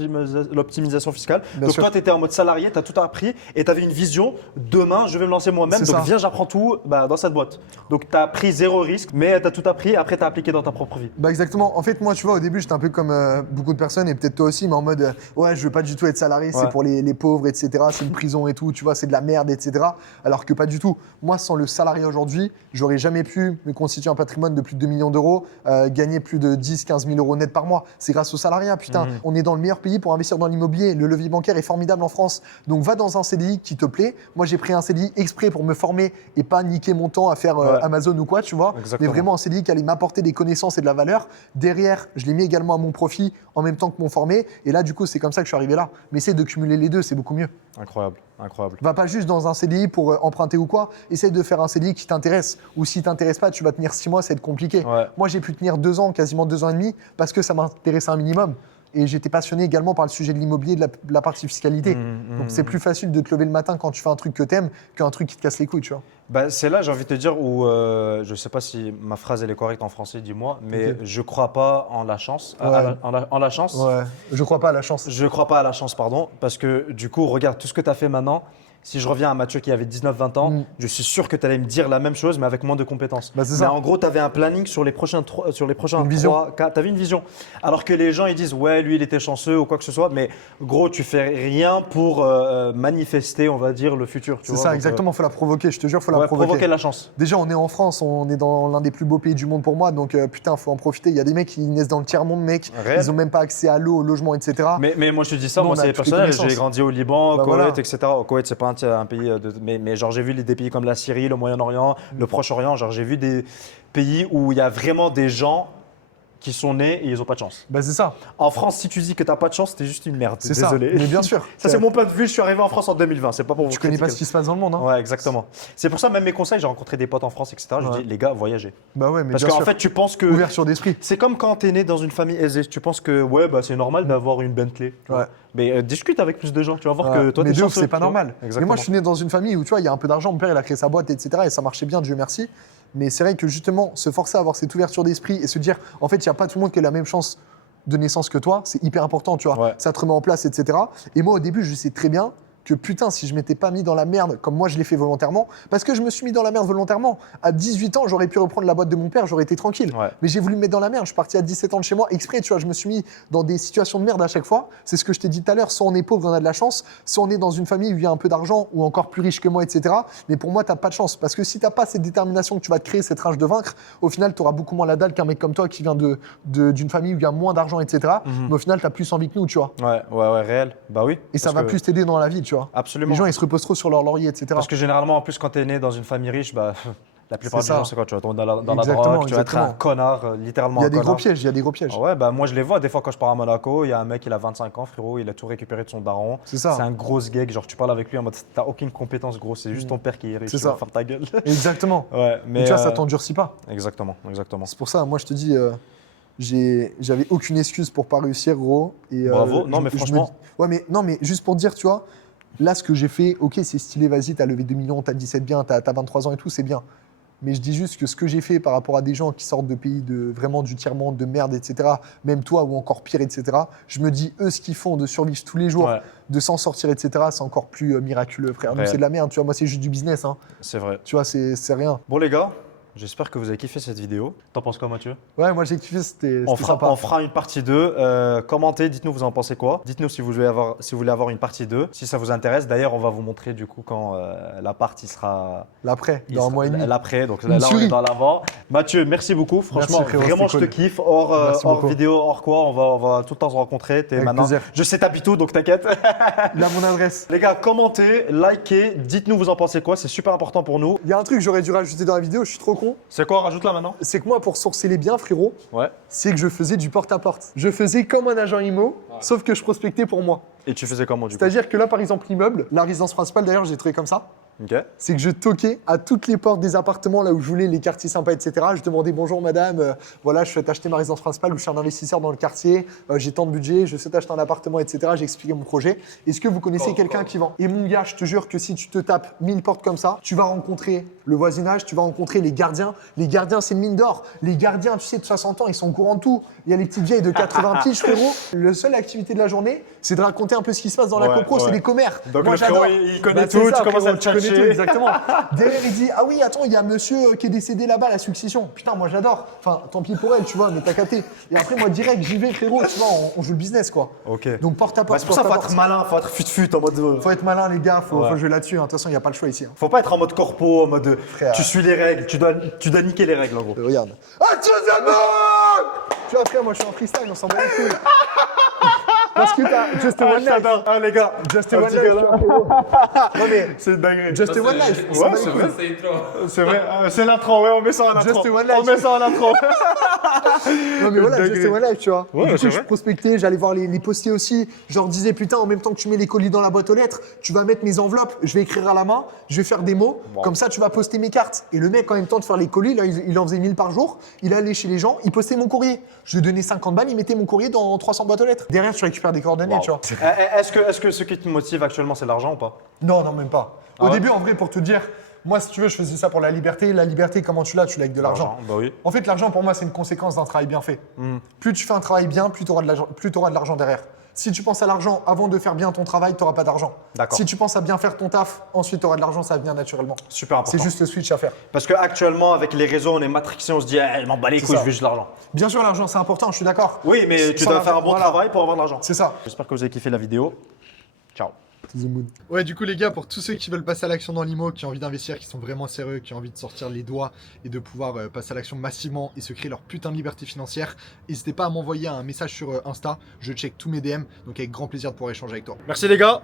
l'optimisation fiscale. Bien Donc sûr. toi, tu étais en mode salarié, tu as tout appris et tu avais une vision, demain, je vais me lancer moi-même, C'est donc ça. viens, j'apprends tout dans cette boîte. Donc tu as pris 0 risque, mais tu as tout appris, après tu as appliqué dans ta propre vie. Bah exactement. En fait, moi, tu vois, au début, j'étais un peu comme beaucoup de personnes, et peut-être toi aussi, mais en mode, ouais, je veux pas du tout être salarié, Ouais. c'est pour les pauvres, etc. C'est une prison et tout, tu vois, c'est de la merde, etc. Alors que pas du tout. Moi, sans le salariat aujourd'hui, j'aurais jamais pu me constituer un patrimoine de plus de 2 millions d'euros, gagner plus de 10-15 000 euros net par mois. C'est grâce au salariat, putain. On est dans le meilleur pays pour investir dans l'immobilier. Le levier bancaire est formidable en France. Donc va dans un CDI qui te plaît. Moi, j'ai pris un CDI exprès pour me former et pas niquer mon temps à faire Amazon ou quoi, tu vois. Exactement. Mais vraiment un CDI qui allait m'apporter des connaissances et de la valeur. Derrière, je l'ai mis également à mon profit en même temps que mon formé. Et là, du coup, c'est comme ça que je suis arrivé là. Mais essaye de cumuler les deux, c'est beaucoup mieux. Incroyable, incroyable. Va pas juste dans un CDI pour emprunter ou quoi. Essaye de faire un CDI qui t'intéresse. Ou si t'intéresse pas, tu vas tenir 6 mois, ça va être compliqué. Ouais. Moi, j'ai pu tenir 2 ans, quasiment 2 ans et demi, parce que ça m'intéressait un minimum. Et j'étais passionné également par le sujet de l'immobilier, de la partie fiscalité. Donc c'est plus facile de te lever le matin quand tu fais un truc que t'aimes qu'un truc qui te casse les couilles, tu vois. Bah, c'est là, j'ai envie de te dire, où je sais pas si ma phrase elle est correcte en français, dis-moi, mais je crois pas en la chance. En la chance. Ouais, je crois pas à la chance. Je crois pas à la chance, pardon, parce que du coup, regarde tout ce que tu as fait maintenant. Si je reviens à Mathieu qui avait 19-20 ans, je suis sûr que tu allais me dire la même chose, mais avec moins de compétences. Bah, c'est mais ça. en gros, tu avais un planning sur les prochains Une vision. 3, 4. Tu avais une vision. Alors que les gens, ils disent, ouais, lui, il était chanceux ou quoi que ce soit. Mais gros, tu fais rien pour manifester, on va dire, le futur. C'est ça, exactement. Faut la provoquer, je te jure, faut la Ouais, provoquer. provoquer la chance. Déjà, on est en France, on est dans l'un des plus beaux pays du monde pour moi, donc putain, faut en profiter. Il y a des mecs qui naissent dans le tiers-monde, mec. Réel. Ils ont même pas accès à l'eau, au logement, etc. Mais moi, je te dis ça, Nous, moi, on a c'est toutes les personnel. connaissances. J'ai grandi au Liban, au Bah, Koweït, voilà. etc. Au Koweït, c'est pas un pays de. Mais genre, j'ai vu des pays comme la Syrie, le Moyen-Orient, le Proche-Orient. Genre, j'ai vu des pays où il y a vraiment des gens qui sont nés et ils n'ont pas de chance. Bah, c'est ça, En France, si tu dis que tu n'as pas de chance, t'es juste une merde. c'est ça. Désolé. Mais bien sûr. Ça, c'est mon point de vue. Je suis arrivé en France en 2020. C'est pas pour vous Tu connais pas ce critiquer. qui se passe dans le monde, hein. Ouais, exactement. C'est pour ça, même mes conseils, j'ai rencontré des potes en France, etc. Je Ouais. dis, les gars, voyagez. Bah ouais, mais Parce bien qu'en sûr. fait, tu penses que. Ouverture d'esprit. C'est comme quand tu es né dans une famille aisée. Tu penses que ouais, bah, c'est normal d'avoir une Bentley. tu vois. Ouais. Mais discute avec plus de gens. Tu vas voir Ouais. que toi, mais t'es de ouf, chanceux, c'est pas tu vois. normal. Mais Exactement. moi, je suis né dans une famille où tu vois, il y a un peu d'argent. Mon père, il a créé sa boîte, etc. Et ça marchait bien, Dieu merci. Mais c'est vrai que justement, se forcer à avoir cette ouverture d'esprit et se dire, en fait, il n'y a pas tout le monde qui a la même chance de naissance que toi, c'est hyper important, tu vois. Ouais. Ça te remet en place, etc. Et moi, au début, je sais très bien que putain, si je m'étais pas mis dans la merde comme moi je l'ai fait volontairement, parce que je me suis mis dans la merde volontairement. À 18 ans, j'aurais pu reprendre la boîte de mon père, j'aurais été tranquille. Ouais. Mais j'ai voulu me mettre dans la merde. Je suis parti à 17 ans de chez moi exprès, tu vois. Je me suis mis dans des situations de merde à chaque fois. C'est ce que je t'ai dit tout à l'heure. Soit on est pauvre, on a de la chance. Soit on est dans une famille où il y a un peu d'argent ou encore plus riche que moi, etc. Mais pour moi, t'as pas de chance. Parce que si t'as pas cette détermination que tu vas te créer, cette rage de vaincre, au final, tu auras beaucoup moins la dalle qu'un mec comme toi qui vient d'une famille où il y a moins d'argent, etc. Mais au final, t'as plus envie que nous, tu vois. Ouais, réel. Bah oui. Et ça Parce va que- plus t'aider dans la vie, tu vois. Absolument. Les gens, ils se reposent trop sur leur laurier, etc. Parce que généralement, en plus, quand tu es né dans une famille riche, bah, la plupart des C'est ça. gens, c'est quoi? Tu vas tomber dans la Exactement, drogue, tu vas être un exactement. connard, littéralement Il y a un des gros connard. pièges, il y a des gros pièges. Ah ouais, bah moi je les vois des fois quand je pars à Monaco, il y a un mec, il a 25 ans, frérot, il a tout récupéré de son daron. C'est ça. C'est un gros geek, genre tu parles avec lui en mode t'as aucune compétence, gros, c'est juste ton père qui est riche, C'est tu ça. vas faire ta gueule. Exactement. Ouais, Mais tu vois, ça t'endurcit pas. Exactement. C'est pour ça, moi, je te dis, j'avais aucune excuse pour pas réussir, gros. Et, Bravo. Non, mais franchement- Ouais, mais non, mais juste pour te dire, tu vois, là, ce que j'ai fait, ok, c'est stylé, vas-y, t'as levé 2 millions, t'as 17 bien, t'as 23 ans et tout, c'est bien. Mais je dis juste que ce que j'ai fait par rapport à des gens qui sortent de pays vraiment du tiers-monde, de merde, etc., même toi ou encore pire, etc., je me dis, eux, ce qu'ils font de survivre tous les jours, Ouais, de s'en sortir, etc., c'est encore plus miraculeux, frère. Nous, Ouais. c'est de la merde, tu vois, moi, c'est juste du business, hein. c'est vrai. Tu vois, c'est rien. Bon les gars, j'espère que vous avez kiffé cette vidéo. T'en penses quoi Mathieu? Ouais, moi, j'ai kiffé, c'était On sympa. fera une partie 2. Commentez, dites-nous vous en pensez quoi. Dites-nous si vous voulez avoir une partie 2, si ça vous intéresse. D'ailleurs, on va vous montrer du coup quand l'appart il sera L'après, dans un mois et demi. l'après. Donc Une là, on est tuerie. dans l'avant. Mathieu, merci beaucoup. Franchement, Merci, frérot, vraiment, je c'était te cool. kiffe. Hors Merci beaucoup. vidéo, hors quoi, on va tout le temps se rencontrer. T'es Avec maintenant. plaisir. Je sais t'habites où, donc t'inquiète. Il a mon adresse. Les gars, commentez, likez, dites-nous vous en pensez quoi. C'est super important pour nous. Il y a un truc que j'aurais dû rajouter dans la vidéo, je suis trop con. C'est quoi? Rajoute là maintenant. C'est que moi, pour sourcer les biens, frérot, Ouais. c'est que je faisais du porte-à-porte. Je faisais comme un agent IMO, sauf que je prospectais pour moi. Et tu faisais comment du coup? C'est-à-dire que là, par exemple, l'immeuble, la résidence principale, d'ailleurs, j'ai trouvé comme ça. Ok. C'est que je toquais à toutes les portes des appartements là où je voulais, les quartiers sympas, etc. Je demandais bonjour madame, voilà, je souhaite acheter ma résidence principale ou je suis un investisseur dans le quartier, j'ai tant de budget, je souhaite acheter un appartement, etc. J'ai expliqué mon projet. Est-ce que vous connaissez quelqu'un qui vend? Et mon gars, je te jure que si tu te tapes 1000 portes comme ça, tu vas rencontrer le voisinage, tu vas rencontrer les gardiens. Les gardiens, c'est une mine d'or. Les gardiens, tu sais, de 60 ans, ils sont au courant de tout. Il y a les petites vieilles de 80 piges, frérot. La seule activité de la journée, c'est de raconter un peu ce qui se passe dans la Ouais, copro, c'est ouais. les commères. Donc Moi, le frérot, j'adore. il connaît Bah, c'est tout, ça, tu commences à frérot, le tu connais chercher. tout, exactement. Derrière, il dit, ah oui, attends, il y a monsieur qui est décédé là-bas, la succession. Putain, moi j'adore. Enfin, tant pis pour elle, tu vois, mais t'as capté. Et après, moi direct, j'y vais, frérot, tu vois, on joue le business, quoi. Ok. Donc porte à porte. C'est pour ça qu'il faut porte à être porte. malin, faut être fut-fut en mode. Faut être malin, les gars, faut Ouais. jouer là-dessus. Hein. De toute façon, il n'y a pas le choix ici. Hein. Faut pas être en mode corpo, en mode. Frère. Tu suis les règles, tu dois niquer les règles en gros. Regarde. Attention, tu vois, frère, moi je suis en freestyle, on s'en bat les couilles. Parce que t'as Just a One Life. Ah les gars, Just a One Life. Non mais, c'est une dinguerie. Just a One Life. on s'en Ouais, bat les c'est couilles. vrai. C'est intro. C'est vrai, c'est l'intro, ouais, on met ça en intro. Just a One Life. On met ça en intro. Non mais voilà, Dinguerie. Just a One Life, tu vois. Ouais, Du coup, c'est je vrai. prospectais, j'allais voir les postiers aussi. Je leur disais, putain, en même temps que tu mets les colis dans la boîte aux lettres, tu vas mettre mes enveloppes, je vais écrire à la main, je vais faire des mots, comme ça tu vas poster mes cartes. Et le mec, en même temps de faire les colis, là, il en faisait 1000 par jour, il allait chez les gens, il postait mon courrier. Je lui donnais 50 balles, il mettait mon courrier dans 300 boîtes aux lettres. Derrière, tu récupères des coordonnées, Wow. tu vois. Est-ce que ce qui te motive actuellement c'est l'argent ou pas? Non, non, même pas. Au Ah ouais début, en vrai, pour te dire, moi, si tu veux, je faisais ça pour la liberté. La liberté, comment tu l'as? Tu l'as avec de l'argent. Bah oui. En fait, l'argent, pour moi, c'est une conséquence d'un travail bien fait. Plus tu fais un travail bien, plus tu auras de l'argent derrière. Si tu penses à l'argent avant de faire bien ton travail, tu n'auras pas d'argent. D'accord. Si tu penses à bien faire ton taf, ensuite tu auras de l'argent, ça va venir naturellement. Super important. C'est juste le switch à faire. Parce qu'actuellement, avec les réseaux, on est matrixé, on se dit, je m'en bats les couilles, ça. je veux juste de l'argent. Bien sûr, l'argent, c'est important, je suis d'accord. Oui, mais tu Sans dois faire un l'argent, bon voilà. travail pour avoir de l'argent. C'est ça. J'espère que vous avez kiffé la vidéo. Ciao. Ouais, du coup, les gars, pour tous ceux qui veulent passer à l'action dans l'IMO, qui ont envie d'investir, qui sont vraiment sérieux, qui ont envie de sortir les doigts et de pouvoir passer à l'action massivement et se créer leur putain de liberté financière, n'hésitez pas à m'envoyer un message sur Insta. Je check tous mes DM, donc avec grand plaisir de pouvoir échanger avec toi. Merci les gars.